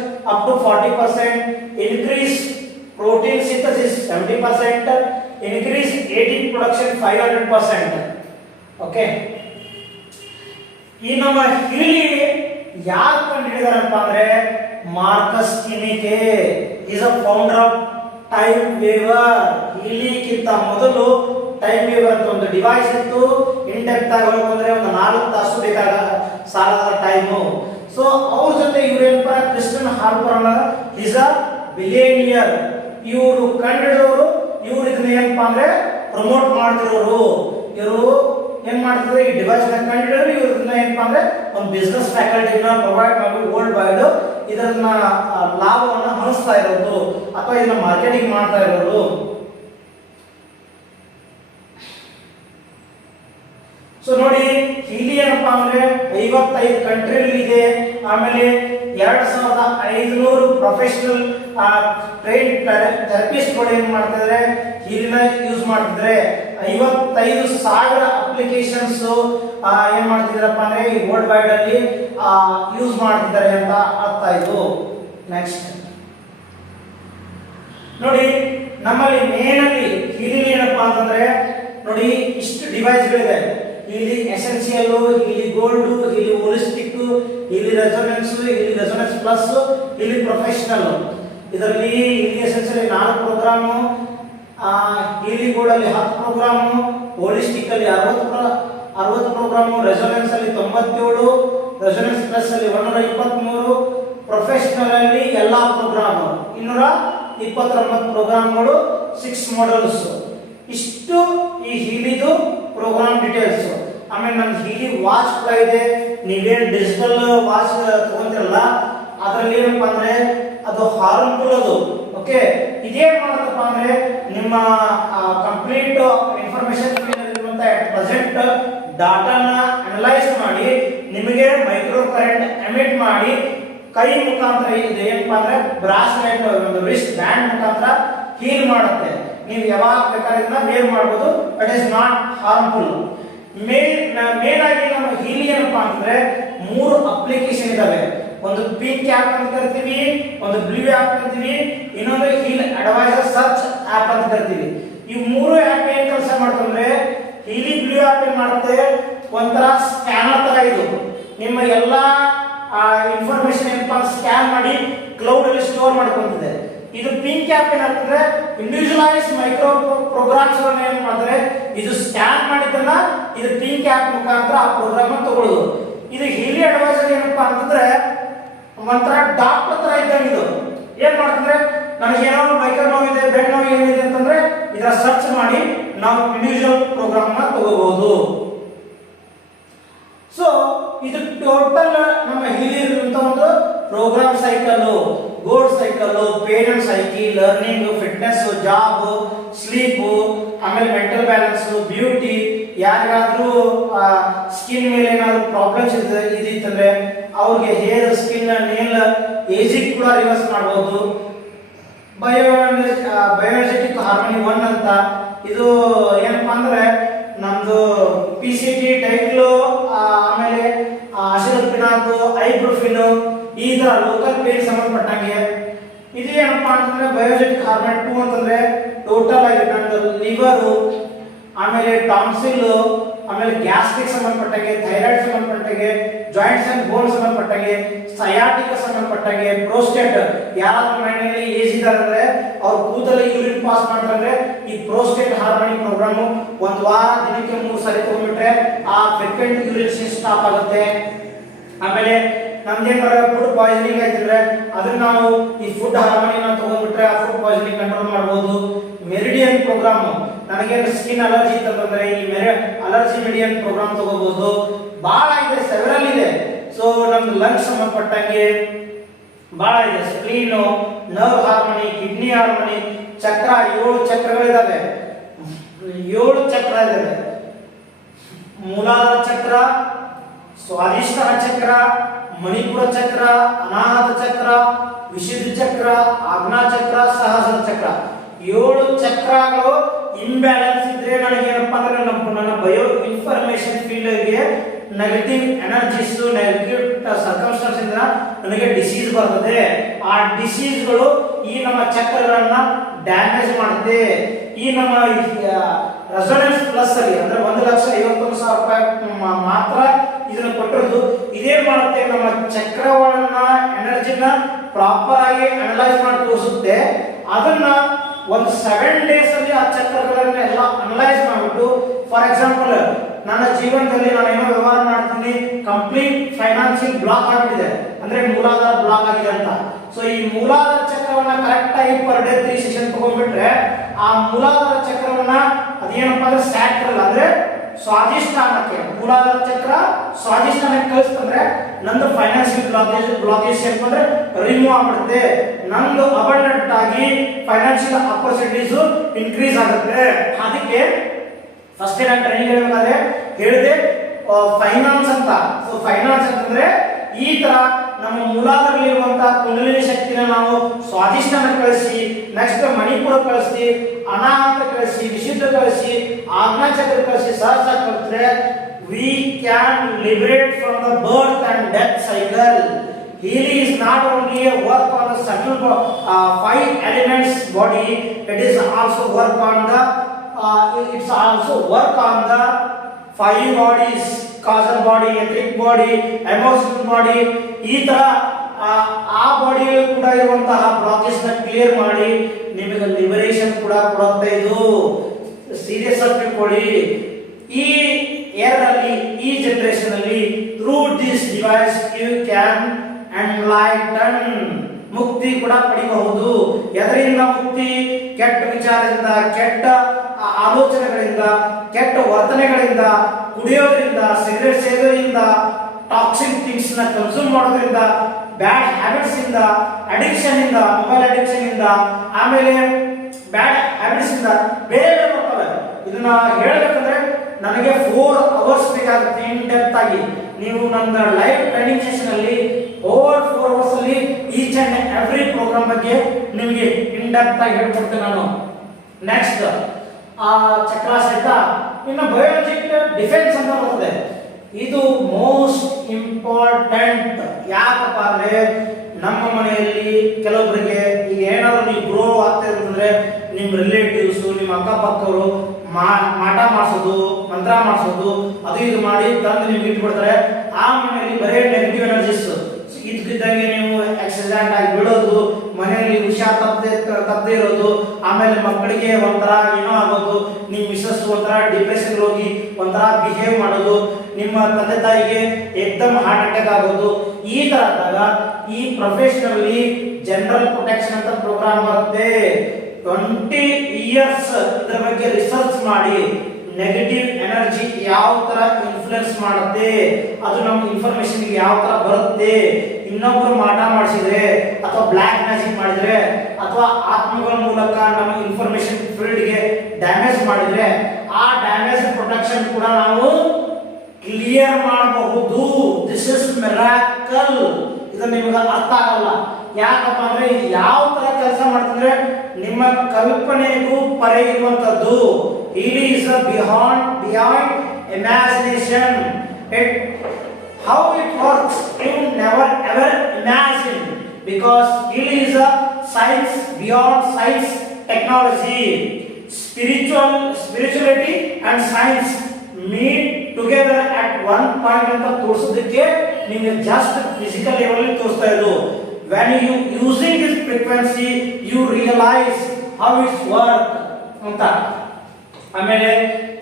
to forty percent increase protein synthesis 70% increase ATP production 500% okay ಈ ನಮ್ಮ ಹಿಳಿ ಯಾರು ಕಂಡುಹಿಡಿದಾರಪ್ಪ ಅಂದ್ರೆ Marcus ಕಿನಿಕೆ. Is a founder of time waver ಹಿಲಿಗಿಂತ ಮೊದಲು ಟೈಮ್ ವೇವರ್ ಅಂತ ಒಂದು ಡಿವೈಸ್ ಇತ್ತು. ಇಂಟೆಕ್ಟ್ ಆಗಿ ಹೋಗ್ಬಂದ್ರೆ ಒಂದು ನಾಲ್ಕು ತಾಸು ಬೇಕಾಗ ಸಾಲದ ಟೈಮು ಸೊ ಅವ್ರ ಜೊತೆ ಇವ್ರೇನಪ್ಪ? Kristen Harper is a billionaire ಇವರು ಕಂಡಿಡಿದವರು ಇವ್ರು ಇದನ್ನ ಏನಪ್ಪ ಅಂದ್ರೆ ಪ್ರಮೋಟ್ ಮಾಡ್ತಿರೋರು. ಇವರು ಏನ್ ಮಾಡ್ತಿದ್ರು? ಈ ಡಿವೈಸ್ನ ಕಂಡಿಡೋರು ಇವ್ರು ಇದನ್ನ ಏನಪ್ಪ ಅಂದ್ರೆ ಒಂದು ಬಿಸ್ನೆಸ್ ಫ್ಯಾಕಲ್ಟಿನ ಪ್ರೊವೈಡ್ ಮಾಡಿ ಓಲ್ಡ್ ವೈಡ್ ಇದನ್ನ ಲಾಭವನ್ನ ಹಂಚ್ತಾ ಇರೋದು. ಅಥವಾ ಇದನ್ನ ಮಾರ್ಕೆಟಿಂಗ್ ಮಾಡ್ತಾ ಇರೋದು. ಸೊ ನೋಡಿ, ಇಲ್ಲಿ ಏನಪ್ಪಾ ಅಂದ್ರೆ ಐವತ್ತೈದು ಕಂಟ್ರಿಲ್ ಇದೆ. ಆಮೇಲೆ ಎರಡ್ ಸಾವಿರದ ಐದುನೂರು ಪ್ರೊಫೆಷನಲ್ ಟ್ರೈನ್ ಥೆರಪಿಸ್ಟ್ಗಳು ಏನ್ ಮಾಡ್ತಿದ್ರೆ ಇಲ್ಲಿನ ಯೂಸ್ ಮಾಡ್ತಿದ್ರೆ. ಐವತ್ತೈದು ಸಾವಿರ ಅಪ್ಲಿಕೇಶನ್ಸ್ ಏನ್ ಮಾಡ್ತಿದ್ರಪ್ಪ ಅಂದ್ರೆ ಈ ವರ್ಲ್ಡ್ ವೈಡ್ ಅಲ್ಲಿ ಯೂಸ್ ಮಾಡ್ತಿದ್ದಾರೆ ಅಂತ ಅರ್ಥ ಆಯ್ತು. ನೆಕ್ಸ್ಟ್ ನೋಡಿ, ನಮ್ಮಲ್ಲಿ ಮೇನ್ ಅಲ್ಲಿ ಇಲ್ಲಿ ಏನಪ್ಪಾ ಅಂತಂದ್ರೆ, ನೋಡಿ, ಇಷ್ಟು ಡಿವೈಸ್ಗಳಿದೆ ಇಲ್ಲಿ ಎಸೆನ್ಸಿಯಲ್ ಇಲ್ಲಿ ಗೋಲ್ಡ್ ಇಲ್ಲಿ ಹೋಲಿಸ್ಟಿಕ್ ಇಲ್ಲಿ ರೆಸೊನೆನ್ಸ್ ಇಲ್ಲಿ ರೆಸೊನೆನ್ಸ್ ಪ್ಲಸ್ ಇಲ್ಲಿ ಪ್ರೊಫೆಷನಲ್ ಇದರಲ್ಲಿ ಇಲ್ಲಿ ಎಸೆನ್ಸಿಯಲ್ ನಾಲ್ಕು ಪ್ರೋಗ್ರಾಮು ಇಲ್ಲಿ ಗೋಲ್ಡ್ ಅಲ್ಲಿ ಹತ್ತು ಪ್ರೋಗ್ರಾಮು ಹೋಲಿಸ್ಟಿಕ್ ಅಲ್ಲಿ ಅರವತ್ತು ಅರವತ್ತು ಪ್ರೋಗ್ರಾಮು ರೆಸೊನೆನ್ಸ್ ಅಲ್ಲಿ ತೊಂಬತ್ತೇಳು ರೆಸೊನೆನ್ಸ್ ಪ್ಲಸ್ ಅಲ್ಲಿ ಒಂದೂರ ಇಪ್ಪತ್ತ್ಮೂರು ಪ್ರೊಫೆಷನಲ್ ಅಲ್ಲಿ ಎಲ್ಲಾ ಪ್ರೋಗ್ರಾಮ್ ಇನ್ನೂರ ಇಪ್ಪತ್ತೊಂಬತ್ತು ಪ್ರೋಗ್ರಾಮ್ಗಳು ಸಿಕ್ಸ್ ಮಾಡಲ್ಸ್ ಇಷ್ಟು ಈ ಹೀಲಿದು ಪ್ರೋಗ್ರಾಮ್ ಡೀಟೇಲ್ಸ್ ಆಮೇಲೆ ನಮ್ಮ ಹೀಗೆ ವಾಚ್ ಕೂಡ ಇದೆ. ನೀವೇನು ಡಿಜಿಟಲ್ ವಾಚ್ ತಗೊಂತಿರಲ್ಲ, ಅದರಲ್ಲಿ ಏನಪ್ಪ ಅಂದರೆ ಅದು ಹಾರ್ಮ್ಫುಲ್ ಅದು. ಓಕೆ ಇದೇನ್ ಮಾಡುತ್ತಪ್ಪ ಅಂದರೆ ನಿಮ್ಮ ಕಂಪ್ಲೀಟ್ ಇನ್ಫಾರ್ಮೇಶನ್ ಇರುವಂತ ಪ್ರೆಸೆಂಟ್ ಡಾಟಾನ ಅನಲೈಸ್ ಮಾಡಿ, ನಿಮಗೆ ಮೈಕ್ರೋ ಕರೆಂಟ್ ಎಮಿಟ್ ಮಾಡಿ, ಕೈ ಮುಖಾಂತರ ಇದು ಏನಪ್ಪ ಅಂದ್ರೆ ಬ್ರಾಸ್ಲೆಟ್ ಒಂದು ರಿಸ್ಟ್ ಬ್ಯಾಂಡ್ ಮುಖಾಂತರ ಹೀಲ್ ಮಾಡುತ್ತೆ. ನೀವು ಯಾವಾಗ ಬೇಕಾದ್ರಿಂದ ವೇರ್ ಮಾಡ್ಬೋದು. That is not harmful main main ಆಗಿ ನಮ್ಮ ಹೀಲಿ ಏನಪ್ಪಾ ಅಂತಂದ್ರೆ ಮೂರು ಅಪ್ಲಿಕೇಶನ್ ಇದಾವೆ. ಒಂದು ಪಿಂಕ್ ಆಪ್ ಅಂತ ಕರಿತೀವಿ, ಒಂದು ಬ್ಲೂ ಆಪ್ ಕರಿತೀವಿ, ಇನ್ನೊಂದು ಹೀಲ್ ಅಡ್ವೈಸರ್ ಸರ್ಚ್ ಆಪ್ ಅಂತ ಕರಿತೀವಿ. ಈ ಮೂರು ಆಪ್ ಏನ್ ಕೆಲಸ ಮಾಡ್ತಂದ್ರೆ ಹೀಲಿ ಬ್ಲೂ ಆಪ್ ಏನ್ ಮಾಡುತ್ತೆ ಒಂಥರ ಸ್ಕ್ಯಾನರ್ ತರ ಇದು. ನಿಮ್ಮ ಎಲ್ಲಾ ಇನ್ಫಾರ್ಮೇಶನ್ ಏನಪ್ಪಾ ಸ್ಕ್ಯಾನ್ ಮಾಡಿ ಕ್ಲೌಡ್ ಅಲ್ಲಿ ಸ್ಟೋರ್ ಮಾಡ್ಕೊಂತಿದೆ. ಇದು ಪಿಂಕ್ ಆಪ್ ಏನಾಗ್ತದೆ? ಇಂಡಿವಿಜುವಲೈಸ್ ಮೈಕ್ರೋ ಪ್ರೋಗ್ರಾಮ್ಸ್ ಏನ್ ಮಾಡಿದ್ರೆ ಇದು ಸ್ಕ್ಯಾನ್ ಮಾಡಿದ್ದನ್ನ ಇದು ಪಿಂಕ್ ಆಪ್ ಮುಖಾಂತರ ಆ ಪ್ರೋಗ್ರಾಮ್ ತಗೊಳ್ಳೋದು. ಇದು ಹೀಲಿ ಅಡ್ವೈಸರ್ ಏನಪ್ಪಾ ಅಂತಂದ್ರೆ, ಒಂಥರ ಡಾಕ್ಟರ್ ತರ ಇದ್ದಂಗೆ ಇದು. ಏನ್ ಮಾಡ್ತಂದ್ರೆ ನನಗೆ ಏನೋ ಮೈಕ್ರೋ ನೋವು ಇದೆ ಬೆಡ್ ನೋವು ಏನಿದೆ ಅಂತಂದ್ರೆ ಇದರ ಸರ್ಚ್ ಮಾಡಿ ನಾವು ಇಂಡಿವಿಜುವಲ್ ಪ್ರೋಗ್ರಾಮ್ನ ತಗೋಬಹುದು. ಸೊ ಇದು ಟೋಟಲ್ ನಮ್ಮ ಹಿರಿಯರಿರುವಂತ ಒಂದು program cycle ಗೋಡ್ cycle parents psyche learning fitness job sleep ಆಮೇಲೆ ಮೆಂಟಲ್ ಬ್ಯಾಲೆನ್ಸ್ ಬ್ಯೂಟಿ ಯಾರಿಗಾದ್ರೂ ಸ್ಕಿನ್ ಮೇಲೆ ಏನಾದ್ರು ಪ್ರಾಬ್ಲಮ್ಸ್ ಇರ್ತದೆ ಇದಿತ್ತಂದ್ರೆ ಅವ್ರಿಗೆ ಹೇರ್ ಸ್ಕಿನ್ ನೇಲ್ ಏಜಿಂಗ್ ಕೂಡ ರಿವರ್ಸ್ ಮಾಡಬಹುದು ಬಯೋ ಬಯೋಎನರ್ಜೆಟಿಕ್ ಹಾರ್ಮೋನಿ ಒನ್ ಅಂತ. ಇದು ಏನಪ್ಪಾ ಅಂದ್ರೆ ಅಂತಂದ್ರೆ ಬಯೋಜೆಟಿಕ್ ಹಾರ್ಮೋನ್ ಟೂ ಅಂತಂದ್ರೆ ಟೋಟಲ್ ಆಗಿ ನಮ್ದು ಲಿವರು ಆಮೇಲೆ ಟಾನ್ಸಿಲ್ ಆಮೇಲೆ ಗ್ಯಾಸ್ಟ್ರಿಕ್ ಸಂಬಂಧಪಟ್ಟಂಗೆ ಥೈರಾಯ್ಡ್ ಸಂಬಂಧಪಟ್ಟಂಗೆ ಜಾಯಿಂಟ್ಸ್ ಅಂಡ್ ಬೋನ್ ಸಂಬಂಧಪಟ್ಟಂಗೆ ಸಯಾಟಿಕ ಸಂಬಂಧಪಟ್ಟಂಗೆ ಪ್ರೋಸ್ಟೇಟ್ ಯಾರಾದ್ರೂ ಮನೆಯಲ್ಲಿ ಏಜ್ ಇದ್ದಾರೆ ಅಂದ್ರೆ ಅವ್ರ ಕೂದಲು ಯೂರಿನ್ ಪಾಸ್ ಮಾಡ್ತಾರೆ ಈ ಪ್ರೋಸ್ಟೇಟ್ ಹಾರ್ಮೋನಿ ಪ್ರೋಗ್ರಾಮ್ ಒಂದ್ ವಾರ, ದಿನಕ್ಕೆ ಮೂರು ಸರಿ ತಗೊಂಡ್ಬಿಟ್ರೆ ಆ ಫ್ರಿಕ್ವೆಂಟ್ ಯೂರಿನ್ ಸ್ಟಾಪ್ ಆಗುತ್ತೆ. ಆಮೇಲೆ ನಮ್ದೇನಾರ ಫುಡ್ ಪಾಯ್ಸನಿಂಗ್ ಆಯ್ತಿದ್ರೆ ಅದನ್ನ ನಾವು ಈ ಫುಡ್ ಹಾರ್ಮೋನಿನ ತಗೊಂಡ್ಬಿಟ್ರೆ ಆ ಫುಡ್ ಪಾಯ್ಸನಿಂಗ್ ಕಂಟ್ರೋಲ್ ಮಾಡ್ಬೋದು. ಮೆರಿಡಿಯನ್ ಪ್ರೋಗ್ರಾಮ್ ನನಗೇನು ಸ್ಕಿನ್ ಅಲರ್ಜಿ ಅಂತಂದ್ರೆ ಈ ಮೆರಿ ಅಲರ್ಜಿ ಮೆಡಿಯನ್ ಪ್ರೋಗ್ರಾಮ್ ತಗೋಬಹುದು ಬಹಳ ಇದೆ ಸೆವೆರಲ್ ಇದೆ. ಸೊ ನಮ್ದು ಲಂಗ್ ಸಂಬಂಧಪಟ್ಟಂಗೆ ಬಹಳ ಇದೆ. Spleen nerve harmony kidney harmony chakra, ಏಳು ಚಕ್ರಗಳಿದಾವೆ. ಏಳು ಚಕ್ರ ಇದಾವೆ. ಮೂಲಾಧಾರ ಚಕ್ರ ಸ್ವಾಧಿಷ್ಠಾನ ಚಕ್ರ ಮಣಿಪುರ ಚಕ್ರ ಅನಾಹತ ಚಕ್ರ ವಿಶುದ್ಧ ಚಕ್ರ ಆಜ್ಞಾ ಚಕ್ರ ಸಹಸ್ರ ಚಕ್ರ ಏಳು ಚಕ್ರಗಳು ಇಂಬ್ಯಾಲೆನ್ಸ್ ಇದ್ರೆ ನನಗೇನಪ್ಪ ಅಂದ್ರೆ ನನ್ನ ನನ್ನ ಬಯೋ ಇನ್ಫಾರ್ಮೇಶನ್ ಫೀಲ್ಡ್ಗೆ ನೆಗೆಟಿವ್ ಎನರ್ಜೀಸ್ ನೆಗೆಟಿವ್ ಸರ್ಕಮ್ಸ್ಟನ್ಸ್ ಇಂದ ನನಗೆ ಡಿಸೀಸ್ ಬರ್ತದೆ ಆ ಡಿಸೀಸ್ಗಳು ಈ ನಮ್ಮ ಚಕ್ರಗಳನ್ನ ಡ್ಯಾಮೇಜ್ ಮಾಡುತ್ತೆ ಈ ನಮ್ಮ ರೆಸೊನೆನ್ಸ್ ಪ್ಲಸ್ ಅಲ್ಲಿ, ಅಂದ್ರೆ ಒಂದು ಲಕ್ಷ ಐವತ್ತೊಂದು ಸಾವಿರ ರೂಪಾಯಿ ಮಾತ್ರ ಇದನ್ನ ಕೊಟ್ಟಿರೋದು. ಇದೇನ್ ಮಾಡುತ್ತೆ ನಮ್ಮ ಚಕ್ರವಾಳನ ಎನರ್ಜಿನ ಪ್ರಾಪರ್ ಆಗಿ ಅನಲೈಸ್ ಮಾಡಿ ತೋರಿಸುತ್ತೆ. ಅದನ್ನ ಒಂದು ಸೆವೆನ್ ಡೇಸ್ ಅಲ್ಲಿ ಆ ಚಕ್ರಗಳನ್ನ ಎಲ್ಲ ಅನಲೈಸ್ ಮಾಡಿಬಿಟ್ಟು ಫಾರ್ ಎಕ್ಸಾಂಪಲ್ ನನ್ನ ಜೀವನದಲ್ಲಿ ನಾನು ಏನೋ ವ್ಯವಹಾರ ಮಾಡ್ತೀನಿ ಕಂಪ್ಲೀಟ್ ಫೈನಾನ್ಸಿಯಲ್ ಬ್ಲಾಕ್ ಆಗಿಬಿಟ್ಟಿದೆ. ಅಂದ್ರೆ ಮೂಲಾಧಾರ ಬ್ಲಾಕ್ ಆಗಿದೆ ಅಂತ. ಸೊ ಈ ಮೂಲಾಧಾರ ಚಕ್ರವನ್ನ ಕರೆಕ್ಟ್ ಆಗಿ ಪರ್ ಡೇ ತ್ರೀ ಸೆಷನ್ ತಗೊಂಡ್ಬಿಟ್ರೆ ಆ ಮೂಲಾಧಾರ ಚಕ್ರವನ್ನ ಅದೇನಪ್ಪ ಅಂದ್ರೆ ಸ್ಯಾಕ್ರಲ್ ಅಂದ್ರೆ ಸ್ವಾಧಿಷ್ಠಾನಕ್ಕೆ, ಮೂಲಾಧಾರ ಚಕ್ರ ಸ್ವಾಧಿಷ್ಠಾನಕ್ಕೆ ಕಳಿಸ್ತಂದ್ರೆ ನಂದು ಫೈನಾನ್ಸಿಯಲ್ ಬ್ಲಾಕೇಜ್ ಬ್ಲಾಕೇಜ್ ಏನಪ್ಪ ಅಂದ್ರೆ ರಿಮೂವ್ ಆಗ್ಬಿಡುತ್ತೆ. ನಂದು ಅಬಂಡೆಂಟ್ ಆಗಿ ಫೈನಾನ್ಷಿಯಲ್ ಅಪರ್ಚುನಿಟೀಸ್ ಇನ್ಕ್ರೀಸ್ ಆಗುತ್ತೆ. ಅದಕ್ಕೆ ಫಸ್ಟ್ ನಾನು ಟ್ರೈನಿಂಗ್ ಹೇಳಬೇಕಾದ್ರೆ, ಹೇಳಿದೆ ಫೈನಾನ್ಸ್ ಅಂತ. ಸೊ ಫೈನಾನ್ಸ್ ಅಂತಂದ್ರೆ ಈ ತರ ನಮ್ಮ ಮೂಲಾಧಾರದಲ್ಲಿರುವಂತಹ ಕುಂಡಲಿನಿ ಶಕ್ತಿನ ನಾವು ಸ್ವಾಧಿಷ್ಠಾನ ಕಳಿಸಿ ನೆಕ್ಸ್ಟ್ ಮಣಿಪುರ ಕಳಿಸಿ ಅನಾಹತ ಕಳಿಸಿ ವಿಶುದ್ಧ ಕಳಿಸಿ ಆಜ್ಞಾಚಕ್ರ ಕಳಿಸಿ ಸಹಸ ಕಳಿಸಿದ್ರೆ we can liberate from the birth and death cycle Healing is not only a work on the subtle uh, five elements body, it is also work on the uh, it's also work on the causal body etheric body emotional body ಈ ತರ ಆ, ಬಾಡಿ ಬಾಡಿಯಲ್ಲಿ ಕೂಡ ಇರುವಂತಹ ಬ್ಲಾಕೇಜ್ನ ಕ್ಲಿಯರ್ ಮಾಡಿ ನಿಮಗೆ ಲಿಬರೇಷನ್ ಕೂಡ ಕೊಡುತ್ತೆ. ಇದು ಸೀರಿಯಸ್ ಆಗಿ ತಿಳ್ಕೊಳ್ಳಿ. ಈ ಏರ್ ಅಲ್ಲಿ ಈ ಜನರೇಷನ್ ಅಲ್ಲಿ through this device you can enlighten ಮುಕ್ತಿ ಕೂಡ ಪಡಿಬಹುದು. ಎದರಿಂದ ಮುಕ್ತಿ? ಕೆಟ್ಟ ವಿಚಾರದಿಂದ, ಕೆಟ್ಟ ಆಲೋಚನೆಗಳಿಂದ, ಕೆಟ್ಟ ವರ್ತನೆಗಳಿಂದ, ಕುಡಿಯೋದ್ರಿಂದ ಸಿಗರೇಟ್ ಸೇದೋದ್ರಿಂದ ಟಾಕ್ಸಿಕ್ ಥಿಂಗ್ಸ್ನ ಕನ್ಸ್ಯೂಮ್ ಮಾಡೋದ್ರಿಂದ ಬ್ಯಾಡ್ ಹ್ಯಾಬಿಟ್ಸ್ ಇಂದ ಅಡಿಕ್ಷನ್ ಇಂದ ಮೊಬೈಲ್ ಅಡಿಕ್ಷನ್ ಇಂದ, ಆಮೇಲೆ ಬ್ಯಾಡ್ ಹ್ಯಾಬಿಟ್ಸ್ ಇಂದ ಬೇರೆ ಬೇರೆ ಬರ್ತವೆ. ಇದನ್ನ ಹೇಳ್ಬೇಕಂದ್ರೆ, ನನಗೆ ಫೋರ್ ಅವರ್ಸ್ ಬೇಕಾಗುತ್ತೆ ಇನ್ ಡೆಪ್ತ್ ಆಗಿ ನೀವು ನನ್ನ ಲೈವ್ ಟ್ರೈನಿಂಗ್ ಸೆಷನ್ ಅಲ್ಲಿ ಓವರ್ ಫೋರ್ ಅವರ್ಸ್ ಅಲ್ಲಿ ಈಚ್ ಅಂಡ್ ಎವ್ರಿ ಪ್ರೋಗ್ರಾಮ್ ಬಗ್ಗೆ ನಿಮಗೆ ಇನ್ ಡೆಪ್ತ್ ಆಗಿ ಹೇಳ್ಕೊಡ್ತೇನೆ ನಾನು. ನೆಕ್ಸ್ಟ್ ಆ ಚಕ್ರ ಸಹಿತ ಇನ್ನು ಬಯೋಲಜಿಕಲ್ ಡಿಫೆನ್ಸ್ ಅಂತ ಬರ್ತದೆ. ಇದು ಮೋಸ್ಟ್ ಇಂಪಾರ್ಟೆಂಟ್ ಯಾಕಪ್ಪ ಅಂದ್ರೆ ನಮ್ಮ ಮನೆಯಲ್ಲಿ ಕೆಲವೊಬ್ಬರಿಗೆ ಈಗ ಏನಾದ್ರು ನೀವು ಗ್ರೋ ಆಗ್ತಾ ನಿಮ್ಮ ರಿಲೇಟಿವ್ಸ್ ನಿಮ್ಮ ಅಕ್ಕಪಕ್ಕವರು ಮಾಟ ಮಾಡಿಸೋದು ಮಂತ್ರ ಮಾಡಿಸೋದು, ಅದು ಇದು ಮಾಡಿ ತಂದು ನಿಮ್ಗೆ ಇಟ್ಬಿಡ್ತಾರೆ. ಆ ಮನೆಯಲ್ಲಿ ಬರೇ ನೆಗೆಟಿವ್ ಎನರ್ಜಿಸ್ ಇದ್ದಂಗೆ ನೀವು ಆಕ್ಸಿಡೆಂಟ್ ಆಗಿ ಬೀಳೋದು, ಮನೆಯಲ್ಲಿ ಹುಷಾರ್ ತಪ್ಪದೆ ತಪ್ಪದೆ ಇರೋದು, ಆಮೇಲೆ ಮಕ್ಕಳಿಗೆ ಒಂಥರ ಏನೋ ಆಗೋದು ನಿಮ್ಮ ಮಿಸಸ್ ಒಂಥರ ಡಿಪ್ರೆಷನ್ ಹೋಗಿ ಒಂಥರ ಬಿಹೇವ್ ಮಾಡೋದು, ನಿಮ್ಮ ತಂದೆ ತಾಯಿಗೆ ಎಕ್ದಮ್ ಹಾರ್ಟ್ ಅಟ್ಯಾಕ್ ಆಗೋದು, ಈ ತರ ಆದಾಗ ಈ ಪ್ರೊಫೆಷನಲ್ಲಿ ಜನರಲ್ ಪ್ರೊಟೆಕ್ಷನ್ ಅಂತ ಪ್ರೋಗ್ರಾಮ್ ಬರುತ್ತೆ. ಟ್ವೆಂಟಿ ಇಯರ್ಸ್ ಇದ್ರ ಬಗ್ಗೆ ರಿಸರ್ಚ್ ಮಾಡಿ. ನೆಗೆಟಿವ್ ಎನರ್ಜಿ ಯಾವ ತರ ಇನ್ಫ್ಲುಯೆನ್ಸ್ ಮಾಡುತ್ತೆ? ಅದು ನಮ್ಮ ಇನ್ಫಾರ್ಮೇಶನ್ ಯಾವ ತರ ಬರುತ್ತೆ? ಇನ್ನೊಬ್ಬರು ಮಾಟ ಮಾಡಿಸಿದ್ರೆ ಅಥವಾ ಬ್ಲ್ಯಾಕ್ ಮ್ಯಾಜಿಕ್ ಮಾಡಿದ್ರೆ ಅಥವಾ ಆತ್ಮಗಳ ಮೂಲಕ ನಮ್ಮ ಇನ್ಫಾರ್ಮೇಶನ್ ಫೀಲ್ಡ್ಗೆ ಡ್ಯಾಮೇಜ್ ಮಾಡಿದ್ರೆ ಆ ಡ್ಯಾಮೇಜ್ ಪ್ರೊಟೆಕ್ಷನ್ ಕೂಡ ನಾವು ಕ್ಲಿಯರ್ ಮಾಡಬಹುದು. ದಿಸ್ ಇಸ್ ಮಿರಾಕಲ್ ಇದು ನಿಮಗೆ ಅರ್ಥ ಆಗಲ್ಲ. ಯಾಕಪ್ಪ ಅಂದ್ರೆ ಯಾವ ತರ ಕೆಲಸ ಮಾಡ್ತಂದ್ರೆ ನಿಮ್ಮ ಕಲ್ಪನೆಗೂ ಪರೆ ಇರುವಂತದ್ದು. it is beyond beyond imagination it how it works you never ever imagine because it is a science beyond science technology spiritual spirituality and science meet together at one point ಅಂತ ತೋರಿಸೋದಕ್ಕೆ ನಿಮಗೆ ಜಸ್ಟ್ ಫಿಸಿಕಲ್ ಲೆವೆಲ್ ಅಲ್ಲಿ ತೋರಿಸ್ತಾ ಇರೋದು when you using this frequency you realise how it's work ಅಂತ ಆಮೇಲೆ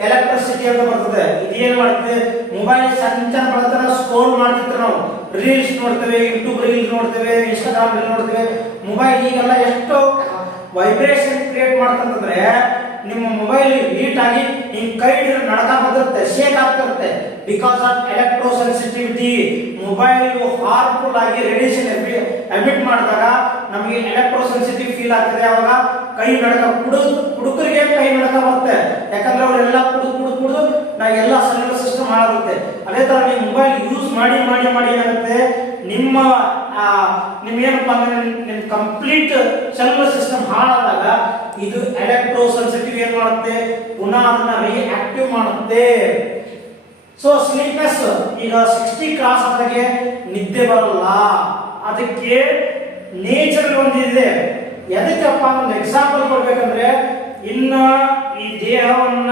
ಎಲೆಕ್ಟ್ರಿಸಿಟಿ ಅಂತ ಬರ್ತದೆ. ಇದೇನ್ ಮಾಡ್ತದೆ? ಮೊಬೈಲ್ ಸಂಚಾರ ಬಳತರ ಸ್ಕೋರ್ ಮಾಡ್ತಿರ್ತಾರೆ ನಾವು ರೀಲ್ಸ್ ನೋಡ್ತೇವೆ ಯೂಟ್ಯೂಬ್ ರೀಲ್ಸ್ ನೋಡ್ತೇವೆ ಇನ್ಸ್ಟಾಗ್ರಾಮ್ ರೀಲ್ ನೋಡ್ತೇವೆ. ಮೊಬೈಲ್ ಈಗೆಲ್ಲ ಎಷ್ಟು ವೈಬ್ರೇಷನ್ ಕ್ರಿಯೇಟ್ ಮಾಡ್ತಂತಂದ್ರೆ ನಿಮ್ಮ ಮೊಬೈಲ್ ಹೀಟ್ ಆಗಿ ನಿಮ್ ಕೈ ನಡಕ ಬರುತ್ತೆ ಶೇಕ್ ಆಗ್ತಿರುತ್ತೆ. Because of electro sensitivity mobile harmful ಆಗಿ ರೇಡಿಯೇಷನ್ ಎಮಿಟ್ ಮಾಡಿದಾಗ ನಮಗೆ ಎಲೆಕ್ಟ್ರೋ ಸೆನ್ಸಿಟಿವ್ ಫೀಲ್ ಆಗ್ತದೆ. ಅವಾಗ ಕೈ ನಡಕ ಕುಡಿದು ಕುಡುಕರಿಗೆ ಕೈ ನಡಕ ಬರುತ್ತೆ. ಯಾಕಂದ್ರೆ ಅವರೆಲ್ಲ ಕುಡಿದು ಕುಡಿದು ಕುಡಿದು ನಾ ಎಲ್ಲ ಸೆಲ್ಯುಲರ್ ಸಿಸ್ಟಮ್ ಹಾಳಾಗುತ್ತೆ. ಅದೇ ತರ ನೀವು ಮೊಬೈಲ್ ಯೂಸ್ ಮಾಡಿ ಮಾಡಿ ಮಾಡಿ ಏನಾಗುತ್ತೆ? ನಿಮ್ಮ ನಿಮ್ಗೇನಪ್ಪ ಅಂದ್ರೆ ನಿಮ್ಮ ಕಂಪ್ಲೀಟ್ ಸೆಲ್ಯುಲರ್ ಸಿಸ್ಟಮ್ ಹಾಳಾದಾಗ ಇದು ಎಲೆಕ್ಟ್ರೋ ಸೆನ್ಸಿಟಿವ್ ಏನ್ ಮಾಡುತ್ತೆ? ಪುನಃ ಅದನ್ನ ರಿಆಕ್ಟಿವ್ ಮಾಡುತ್ತೆ. ಸೊ ಸ್ಲೀಪ್ನೆಸ್ ಈಗ ಸಿಕ್ಸ್ಟಿ ಕ್ರಾಸ್ ಆದಾಗೆ ನಿದ್ದೆ ಬರಲ್ಲ. ಅದಕ್ಕೆ ನೇಚರ್ ಒಂದಿದೆ. ಎದಕ್ಕಪ್ಪ ಒಂದು ಎಕ್ಸಾಂಪಲ್ ಕೊಡ್ಬೇಕಂದ್ರೆ, ಇನ್ನ ಈ ದೇಹವನ್ನ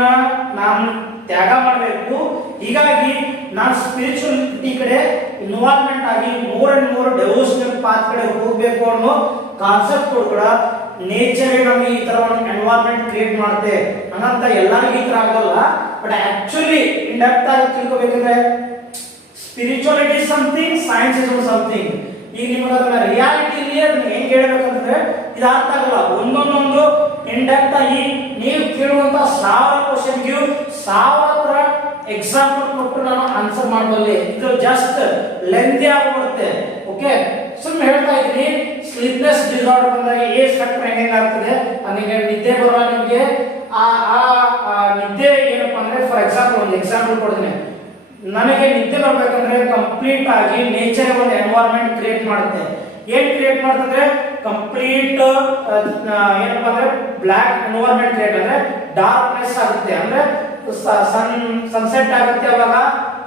ನಾನು ತ್ಯಾಗ ಮಾಡಬೇಕು. ಹೀಗಾಗಿ ನಾನು ಸ್ಪಿರಿಚುವಲಿಟಿ ಕಡೆ ಇನ್ವಾಲ್ವ್ಮೆಂಟ್ ಆಗಿ more and more devotional path ಕಡೆ ಹೋಗ್ಬೇಕು ಅನ್ನೋ ಕಾನ್ಸೆಪ್ಟ್ ಕೂಡ ನೇಚರ್ ನಮಗೆ ಈ ತರ ಒಂದು ಎನ್ವೈರನ್ಮೆಂಟ್ ಕ್ರಿಯೇಟ್ ಮಾಡುತ್ತೆ ಹಂಗಂತ ಎಲ್ಲರಿಗೂ ಈ ತರ ಆಗಲ್ಲ. ಬಟ್ ಆಕ್ಚುಲಿ ಇನ್ ಡೆಪ್ತ್ ಆಗಿ ತಿಳ್ಕೊಬೇಕಂದ್ರೆ spirituality something science is something ಈಗ ನಿಮಗೆ ಅದನ್ನ ರಿಯಾಲಿಟಿಲಿ ಅದನ್ನ ಹೆಂಗ್ ಹೇಳ್ಬೇಕಂದ್ರೆ ಇದು ಅರ್ಥ ಆಗಲ್ಲ ಒಂದೊಂದೊಂದು ಡೆಪ್ತ್ ಆಗಿ ನೀವು ಕೇಳುವಂತ ಸಾವಿರ ಕ್ವಶನ್ಗೆ ಸಾವಿರ ಎಕ್ಸಾಂಪಲ್ ಕೊಟ್ಟು ನಾನು ಆನ್ಸರ್ ಮಾಡಬಲ್ಲೆ. ಇದು ಜಸ್ಟ್ ಲೆಂದಿ ಆಗ್ಬಿಡುತ್ತೆ ಓಕೆ ಸುಮ್ಮನೆ ಹೇಳ್ತಾ ಇದ್ದೀನಿ ಸ್ಲಿಪ್ನೆಸ್ ಡಿಸಾರ್ಡರ್ ಬಂದಾಗ ಏ ಫ್ಯಾಕ್ಟರ್ ಹೆಂಗೆ ಆಗ್ತದೆ? ನನಗೆ ನಿದ್ದೆ ಬರಲ್ಲ ನಿಮಗೆ. ಆ ನಿದ್ದೆ ಏನಪ್ಪ ಅಂದ್ರೆ ಫಾರ್ ಎಕ್ಸಾಂಪಲ್ ಒಂದು ಎಕ್ಸಾಂಪಲ್ ಕೊಡ್ತೀನಿ. ನನಗೆ ನಿದ್ದೆ ಬರ್ಬೇಕಂದ್ರೆ ಕಂಪ್ಲೀಟ್ ಆಗಿ ನೇಚರ್ ಒಂದು ಎನ್ವೈರನ್ಮೆಂಟ್ ಕ್ರಿಯೇಟ್ ಮಾಡುತ್ತೆ. ಏನ್ ಕ್ರಿಯೇಟ್ ಮಾಡ್ತಂದ್ರೆ ಕಂಪ್ಲೀಟ್ ಏನಪ್ಪ ಅಂದ್ರೆ ಬ್ಲಾಕ್ ಎನ್ವೈರನ್ಮೆಂಟ್ ಕ್ರಿಯೇಟ್ ಅಂದ್ರೆ ಡಾರ್ಕ್ನೆಸ್ ಆಗುತ್ತೆ. ಅಂದ್ರೆ ಸನ್ ಸನ್ಸೆಟ್ ಆಗುತ್ತೆ ಅವಾಗ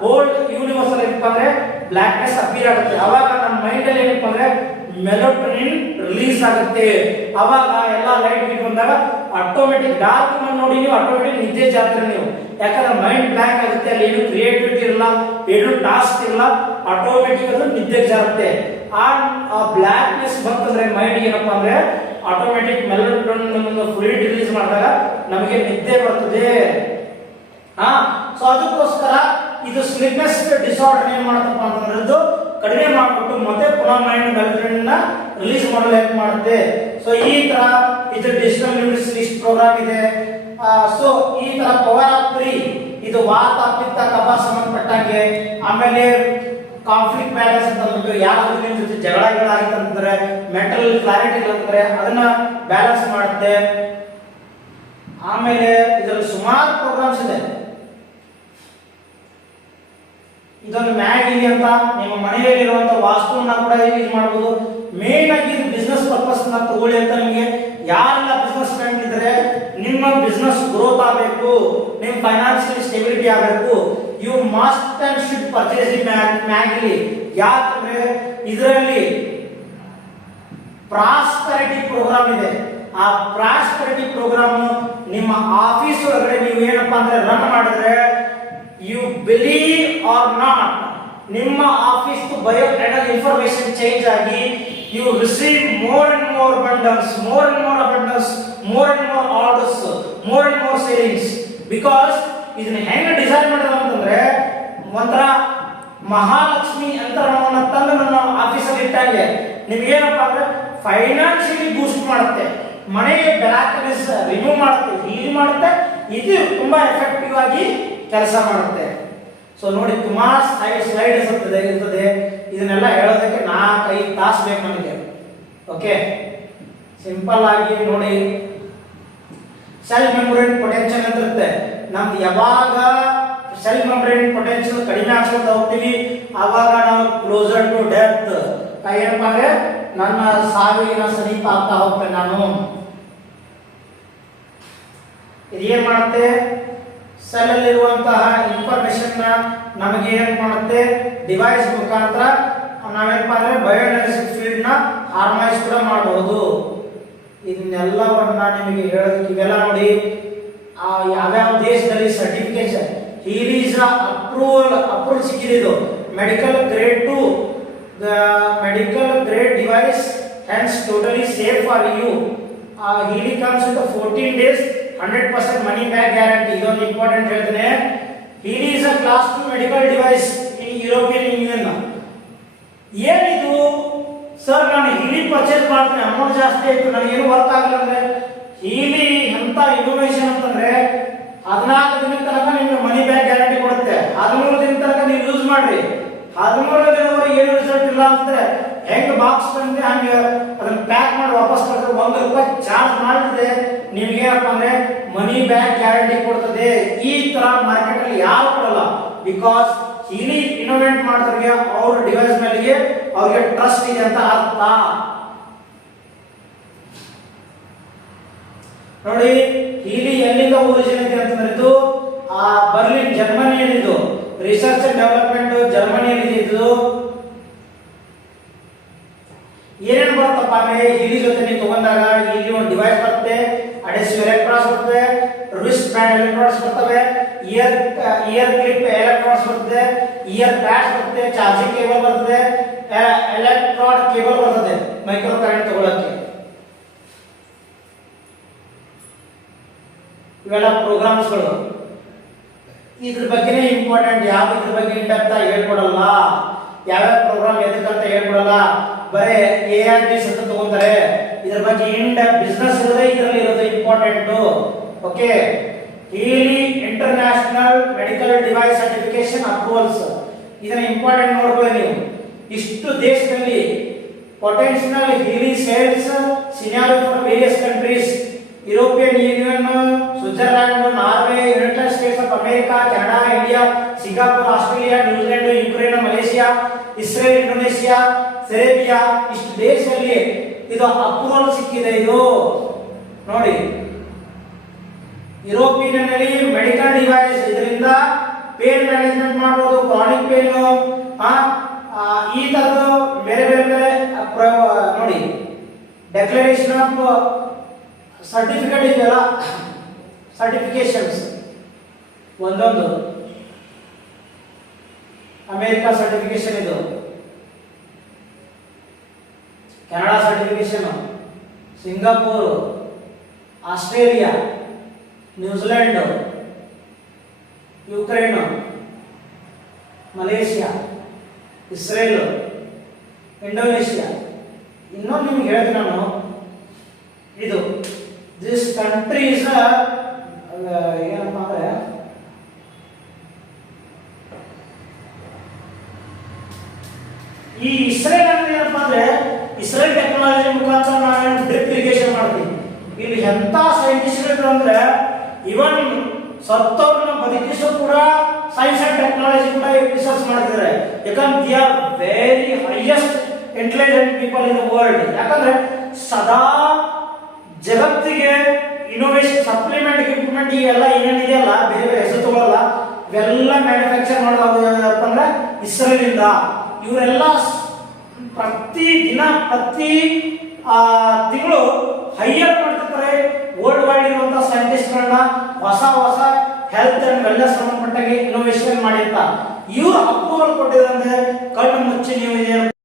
ಓಲ್ಡ್ ಯೂನಿವರ್ಸ್ ಅಲ್ಲಿ ಏನಪ್ಪ ಅಂದ್ರೆ ಬ್ಲ್ಯಾಕ್ನೆಸ್ ಅಪಿಯರ್ ಆಗುತ್ತೆ. ಅವಾಗ ನಮ್ಮ ಮೈಂಡ್ ಅಲ್ಲಿ ಏನಪ್ಪ ಅಂದ್ರೆ ಮೆಲೋಟನಿನ್ ರಿಲೀಸ್ ಆಗುತ್ತೆ. ಅವಾಗ ಎಲ್ಲ ಲೈಟ್ ಬಂದಾಗ ಆಟೋಮೆಟಿಕ್ ಡಾರ್ಕ್ ನೋಡಿ ನೀವು ಆಟೋಮೆಟಿಕ್ ನಿದ್ದೆ ಜಾತ್ರೆ ನೀವು. ಯಾಕಂದ್ರೆ ಮೈಂಡ್ ಬ್ಲ್ಯಾಂಕ್ ಆಗುತ್ತೆ, ಅಲ್ಲಿ ಏನು ಕ್ರಿಯೇಟಿವಿಟಿ ಇರಲ್ಲ, ಏನು ಟಾಸ್ಕ್ ಇಲ್ಲ ಆಟೋಮೆಟಿಕ್ ಅದು ನಿದ್ದೆ ಜಾರುತ್ತೆ. ಆ ಬ್ಲ್ಯಾಕ್ನೆಸ್ ಬಂತಂದ್ರೆ ಮೈಂಡ್ ಏನಪ್ಪಾ ಅಂದ್ರೆ ಆಟೋಮೆಟಿಕ್ ಮೆಲೋಟನಿನ್ ಫುಲ್ ರಿಲೀಸ್ ಮಾಡಿದಾಗ ನಮಗೆ ನಿದ್ದೆ ಬರ್ತದೆ. ಹಾ ಸೊ ಅದಕ್ಕೋಸ್ಕರ ಇದು ಸ್ಲೀಪ್ನೆಸ್ ಡಿಸಾರ್ಡರ್ ಏನ್ ಮಾಡುತ್ತಪ್ಪ ಅಂತಂದ್ರೆ ಕಡಿಮೆ ಮಾಡಿಬಿಟ್ಟು ಮತ್ತೆ ಪುನಃ ಮೈಂಡ್ ಮೆಲಟೋನಿನ್ ರಿಲೀಸ್ ಮಾಡಲು ಹೆಲ್ಪ್ ಮಾಡುತ್ತೆ. ಸೊ ಈ ತರ ಇದು ಡಿಜಿಟಲ್ ಲಿಮಿಟ್ಸ್ ಲಿಸ್ಟ್ ಪ್ರೋಗ್ರಾಮ್ ಇದೆ. ಸೊ ಈ ತರ ಪವರ್ ಆಫ್ ತ್ರೀ ಇದು ವಾತ ಪಿತ್ತ ಕಫ ಸಂಬಂಧಪಟ್ಟಂಗೆ, ಆಮೇಲೆ ಕಾನ್ಫ್ಲಿಕ್ಟ್ ಬ್ಯಾಲೆನ್ಸ್ ಅಂತ ಅಂದ್ಬಿಟ್ಟು ಯಾರಾದ್ರೂ ನಿಮ್ ಜೊತೆ ಜಗಳಗಳಾಗಿತ್ತಂದ್ರೆ ಮೆಂಟಲ್ ಕ್ಲಾರಿಟಿ ಅಂತಂದ್ರೆ ಅದನ್ನ ಬ್ಯಾಲೆನ್ಸ್ ಮಾಡುತ್ತೆ. ಆಮೇಲೆ ಇದರಲ್ಲಿ ಸುಮಾರು ಪ್ರೋಗ್ರಾಮ್ಸ್ ಇದೆ. ಇದೊಂದು ಇಲ್ಲಿ ಅಂತ ನಿಮ್ಮ ಮನೆಯಲ್ಲಿರುವಂತ ವಾಸ್ತುವನ್ನ ಕೂಡ ಯೂಸ್ ಮಾಡಬಹುದು ಮೇನ್ ಆಗಿ ಇದು ಬಿಸ್ನೆಸ್ ಪರ್ಪಸ್ನ ತಗೊಳ್ಳಿ ಅಂತ ನಿಮಗೆ ಯಾರೆಲ್ಲ ಬಿಸ್ನೆಸ್ ಮ್ಯಾನ್ ಇದ್ರೆ ನಿಮ್ಮ ಬಿಸ್ನೆಸ್ ಗ್ರೋತ್ ಆಗಬೇಕು, ನಿಮ್ಮ ಫೈನಾನ್ಷಿಯಲ್ ಸ್ಟೆಬಿಲಿಟಿ ಆಗಬೇಕು you must and should purchase ಮ್ಯಾಗ್ ಇಲ್ಲಿ ಯಾಕಂದ್ರೆ ಇದರಲ್ಲಿ ಪ್ರಾಸ್ಪರಿಟಿ ಪ್ರೋಗ್ರಾಮ್ ಇದೆ. ಆ ಪ್ರಾಸ್ಪರಿಟಿ ಪ್ರೋಗ್ರಾಮ್ ನಿಮ್ಮ ಆಫೀಸ್ ಒಳಗಡೆ ನೀವು ಏನಪ್ಪಾ ಅಂದ್ರೆ ರನ್ ಮಾಡಿದ್ರೆ ಯು ಬಿಲೀವ್ ಆರ್ ನಾಟ್ ನಿಮ್ಮ ಆಫೀಸ್ ಬಯೋ ಇನ್ಫಾರ್ಮೇಶನ್ ಚೇಂಜ್ ಆಗಿ you receive more and more bundles more and more abundance more and more orders more and more savings because ಇದನ್ನ ಹೆಂಗ ಡಿಸೈನ್ ಮಾಡಿದ್ರು ಅಂತಂದ್ರೆ, ಒಂಥರ ಮಹಾಲಕ್ಷ್ಮಿ ಯಂತ್ರಣವನ್ನ ತಂದು ನನ್ನ ಆಫೀಸಲ್ಲಿ ಇಟ್ಟಾಗೆ, ನಿಮ್ಗೇನಪ್ಪ ಅಂದ್ರೆ ಫೈನಾನ್ಷಿಯಲಿ ಬೂಸ್ಟ್ ಮಾಡುತ್ತೆ. ಮನೆಯ ಬ್ಯಾಕ್ನೆಸ್ ರಿಮೂವ್ ಮಾಡುತ್ತೆ ಹೀಲ್ ಮಾಡುತ್ತೆ. ಇದು ತುಂಬಾ ಎಫೆಕ್ಟಿವ್ ಆಗಿ ಕೆಲಸ ಮಾಡುತ್ತೆ. ಸೊ ನೋಡಿ, ತುಂಬಾ ಸೈಡ್ ಸ್ಲೈಡ್ ಇರ್ತದೆ ಇರ್ತದೆ. ಇದನ್ನೆಲ್ಲ ಹೇಳೋದಕ್ಕೆ ನಾಲ್ಕೈದು ತಾಸು ಬೇಕು ನಮಗೆ. ಓಕೆ ಸಿಂಪಲ್ ಆಗಿ ನೋಡಿ. ಸೆಲ್ಫ್ ಮೆಮೊರಿ ಪೊಟೆನ್ಷಿಯಲ್ ಅಂತ ಇರುತ್ತೆ ನಮ್ದು ಯಾವಾಗ ಸೆಲ್ಫ್ ಮೆಮೊರೇಟ್ ಪೊಟೆನ್ಷಿಯಲ್ ಕಡಿಮೆ ಆಗ್ತಾ ಹೋಗ್ತೀವಿ, ಆವಾಗ ನಾವು ಕ್ಲೋಸರ್ ಟು ಡೆತ್ ಏನಪ್ಪಾ ಅಂದ್ರೆ, ನನ್ನ ಸಾವಿನ ಸಮೀಪ ಆಗ್ತಾ ಹೋಗ್ತೇನೆ ನಾನು. ಇದೇನ್ ಮಾಡುತ್ತೆ? ಸೆಲ್ ಅಲ್ಲಿರುವಂತಹ ಇನ್ಫಾರ್ಮೇಶನ್ ನಮಗೆ ಏನು ಮಾಡುತ್ತೆ? ಡಿವೈಸ್ ಮುಖಾಂತರ ನಾವೇನಪ್ಪ ಅಂದ್ರೆ ಬಯೋಎನರ್ಜೆಟಿಕ್ ಫೀಲ್ಡ್ನ ಹಾರ್ಮೈಸ್ ಕೂಡ ಮಾಡಬಹುದು. ಇದನ್ನೆಲ್ಲವನ್ನ ನಿಮಗೆ ಹೇಳೋದಕ್ಕೆ ಇವೆಲ್ಲ ನೋಡಿ. ಯಾವ್ಯಾವ ದೇಶದಲ್ಲಿ ಸರ್ಟಿಫಿಕೇಶನ್ ಹೀರೀಸ್ ಅಪ್ರೂವಲ್ ಅಪ್ರೂವಲ್ ಸಿಕ್ಕಿದ್ದು medical grade to medical grade device hands totally safe for you Healy comes the fourteen days hundred percent money back guarantee ಇದೊಂದು ಇಂಪಾರ್ಟೆಂಟ್ ಹೇಳ್ತೇನೆ. It is a class two medical device in European Union ಏನಿದು? ಸರ್ ನಾನು ಇಲ್ಲಿ ಪರ್ಚೇಸ್ ಮಾಡ್ತೀನಿ. ಅಮೌಂಟ್ ಜಾಸ್ತಿ ಆಯ್ತು. ನನಗೇನು ವರ್ಕ್ ಆಗಲ್ಲ ಅಂದ್ರೆ ಹೀಲಿ ಅಂತ ಇನೋವೇಷನ್ ಅಂತಂದ್ರೆ, ಹದಿನಾಲ್ಕು ದಿನ ತನಕ ನಿಮಗೆ ಮನಿ ಬ್ಯಾಕ್ ಗ್ಯಾರಂಟಿ ಕೊಡುತ್ತೆ. ಹದಿಮೂರು ದಿನ ತನಕ ನೀವು ಯೂಸ್ ಮಾಡ್ರಿ. ಹದಿಮೂರು ದಿನವರೆಗೆ ಏನು ರಿಸಲ್ಟ್ ಇಲ್ಲ ಅಂದ್ರೆ ಹೆಂಗ್ ಬಾಕ್ಸ್ ಬಂದ್ರೆ ಹಂಗ ಅದನ್ನ ಪ್ಯಾಕ್ ಮಾಡಿ ವಾಪಸ್ ಕೊಡ್ತಾರೆ. ಒಂದು ರೂಪಾಯಿ ಚಾರ್ಜ್ ಮಾಡಿದ್ರೆ ನಿಮ್ಗೆ ಏನಪ್ಪ ಅಂದ್ರೆ ಮನಿ ಬ್ಯಾಕ್ ಗ್ಯಾರಂಟಿ ಕೊಡ್ತದೆ. ಈ ತರ ಮಾರ್ಕೆಟ್ ಅಲ್ಲಿ ಯಾರು ಕೊಡಲ್ಲ. ಬಿಕಾಸ್ ಇಲ್ಲಿ ಇನೋವೇಟ್ ಮಾಡ್ತಾರೆ ಅವ್ರ ಡಿವೈಸ್ ಮೇಲೆ ಅವ್ರಿಗೆ ಟ್ರಸ್ಟ್ ಇದೆ ಅಂತ ಅರ್ಥ. ನೋಡಿ, ಇಲ್ಲಿ ಎಲ್ಲಿಂದ ಒರಿಜಿನ್ ಇದೆ ಅಂತಂದ್ರೆ ಆ ಬರ್ಲಿನ್ ಜರ್ಮನಿಯಲ್ಲಿದ್ದು ರಿಸರ್ಚ್ ಅಂಡ್ ಡೆವಲಪ್ಮೆಂಟ್ ಜರ್ಮನಿಯಲ್ಲಿ ಇದು ಏನೇನು ಬರುತ್ತಪ್ಪ ಅಂದ್ರೆ ಇಲ್ಲಿ ಜೊತೆ ನೀವು ತಗೊಂಡಾಗ ಇಲ್ಲಿ ಒಂದು ಡಿವೈಸ್ ಬರುತ್ತೆ ಅಡೆಸಿವ್ ಎಲೆಕ್ಟ್ರಾನ್ಸ್ ಬರುತ್ತೆ ರಿಸ್ಟ್ ಬ್ಯಾಂಡ್ ಎಲೆಕ್ಟ್ರಾನ್ಸ್ ಬರ್ತವೆ ಇಯರ್ ಇಯರ್ ಕ್ಲಿಪ್ ಎಲೆಕ್ಟ್ರಾನ್ಸ್ ಬರುತ್ತೆ ಇಯರ್ ಪ್ಯಾಡ್ಸ್ ಬರುತ್ತೆ ಚಾರ್ಜಿಂಗ್ ಕೇಬಲ್ ಬರುತ್ತೆ ಎಲೆಕ್ಟ್ರಾನ್ ಕೇಬಲ್ ಬರ್ತದೆ ಮೈಕ್ರೋ ಕರೆಂಟ್ ತಗೊಳ್ಳೋಕೆ ಇವೆಲ್ಲ ಪ್ರೋಗ್ರಾಮ್ಸ್ಗಳು ಇದ್ರ ಬಗ್ಗೆನೇ ಇಂಪಾರ್ಟೆಂಟ್ ಯಾವ ಇದ್ರ ಬಗ್ಗೆ ಇಂಟೆಪ್ತ್ ಆಗಿ ಹೇಳ್ಕೊಡಲ್ಲ. ಯಾವ್ಯಾವ ಪ್ರೋಗ್ರಾಮ್ ಎದಕ್ಕಂತ ಹೇಳ್ಬಿಡಲ್ಲ ಬರೇ ಎ ಆರ್ ಡಿ ಅಂತ ತಗೊಂತಾರೆ. ಇದ್ರ ಬಗ್ಗೆ ಇನ್ ಬಿಸ್ನೆಸ್ ಇರೋದೇ ಇದರಲ್ಲಿ ಇರೋದು important okay Healy international medical device certification approvals ಇದನ್ನ ಇಂಪಾರ್ಟೆಂಟ್ ನೋಡ್ಕೊಳ್ಳಿ ನೀವು. ಇಷ್ಟು ದೇಶದಲ್ಲಿ potential Healy sales scenario for various countries European Union Switzerland Norway United States of America Canada India Singapore, Australia, New Zealand, Ukraine, Malaysia, Israel, Indonesia, Serbia, ಇಷ್ಟು ದೇಶದಲ್ಲಿ ಇದು ಅಪ್ರೂವಲ್ ಸಿಕ್ಕಿದೆ ಇದು. ನೋಡಿ ಯುರೋಪಿಯನ್ ಅಲ್ಲಿ ಮೆಡಿಕಲ್ ಡಿವೈಸ್, ಇದರಿಂದ ಪೇನ್ ಮ್ಯಾನೇಜ್ಮೆಂಟ್ ಮಾಡಬಹುದು ಕ್ರಾನಿಕ್ ಪೇನ್ ಈ ತರದ್ದು ಬೇರೆ ಬೇರೆ ಬೇರೆ ನೋಡಿ, ಡೆಕ್ಲರೇಷನ್ ಆಫ್ ಸರ್ಟಿಫಿಕೇಟ್ ಇದೆಯಲ್ಲ ಸರ್ಟಿಫಿಕೇಶನ್ಸ್ ಒಂದೊಂದು. ಅಮೇರಿಕಾ ಸರ್ಟಿಫಿಕೇಶನ್ ಇದು Canada certification Singapore Australia New Zealand Ukraine Malaysia Israel Indonesia ಇನ್ನೊಂದು ನಿಮ್ಗೆ ಹೇಳ್ತೀನಿ ನಾನು ಇದು ದಿಸ್ ಕಂಟ್ರೀಸ್ ಏನಪ್ಪ ಅಂದ್ರೆ ಈ ಇಸ್ರೇಲ್ ಅಂದ್ರೆ ಏನಪ್ಪ ಅಂದ್ರೆ ಇಸ್ರೇಲ್ ಟೆಕ್ನಾಲಜಿ ಮುಖಾಂತರ ನಾವೇನು ಡ್ರಿಪ್ ಇರಿಗೇಷನ್ ಮಾಡ್ತೀವಿ ಎಂತ ಸೈಂಟಿಸ್ಟ್ ಅಂದ್ರೆ ಇವನ್ ಸತ್ತವ್ರನ್ನ ಬದುಕಿಸೋ ಕೂಡ ಸೈನ್ಸ್ ಅಂಡ್ ಟೆಕ್ನಾಲಜಿ ಕೂಡ ರಿಸರ್ಚ್ ಮಾಡ್ತಿದ್ದಾರೆ ಯಾಕಂದ್ರೆ they are very highest intelligent people in the world ಯಾಕಂದ್ರೆ ಸದಾ ಜಗತ್ತಿಗೆ ಇನ್ನೋವೇಶನ್ ಸಪ್ಲಿಮೆಂಟ್ ಇಕ್ವಿಪ್ಮೆಂಟ್ ಇವೆಲ್ಲ ಏನೇನಿದೆಯಲ್ಲ ಬೇರೆ ಬೇರೆ ಹೆಸರು ತಗೊಳ್ಳಲ್ಲ ಇವೆಲ್ಲ ಮ್ಯಾನುಫ್ಯಾಕ್ಚರ್ ಮಾಡೋದು ಇಸ್ರೇಲಿಂದ ಅಂದ್ರೆ ಇಸ್ರೇಲ್ ಇಂದ ಇವರೆಲ್ಲ ಪ್ರತಿ ದಿನ, ಪ್ರತಿ ತಿಂಗಳು ಹೈಯರ್ ಮಾಡ್ತಿರ್ತಾರೆ ವರ್ಲ್ಡ್ ವೈಡ್ ಇರುವಂತಹ ಸೈಂಟಿಸ್ಟ್ಗಳನ್ನ ಹೊಸ ಹೊಸ health and wellness innovation innovation ಮಾಡಿರ್ತಾರೆ. ಇವ್ರು ಅಪ್ರೂವಲ್ ಕೊಟ್ಟಿದ್ರೆ ಕಣ್ಣು ಮುಚ್ಚಿ ನೀವು ಇದೇನು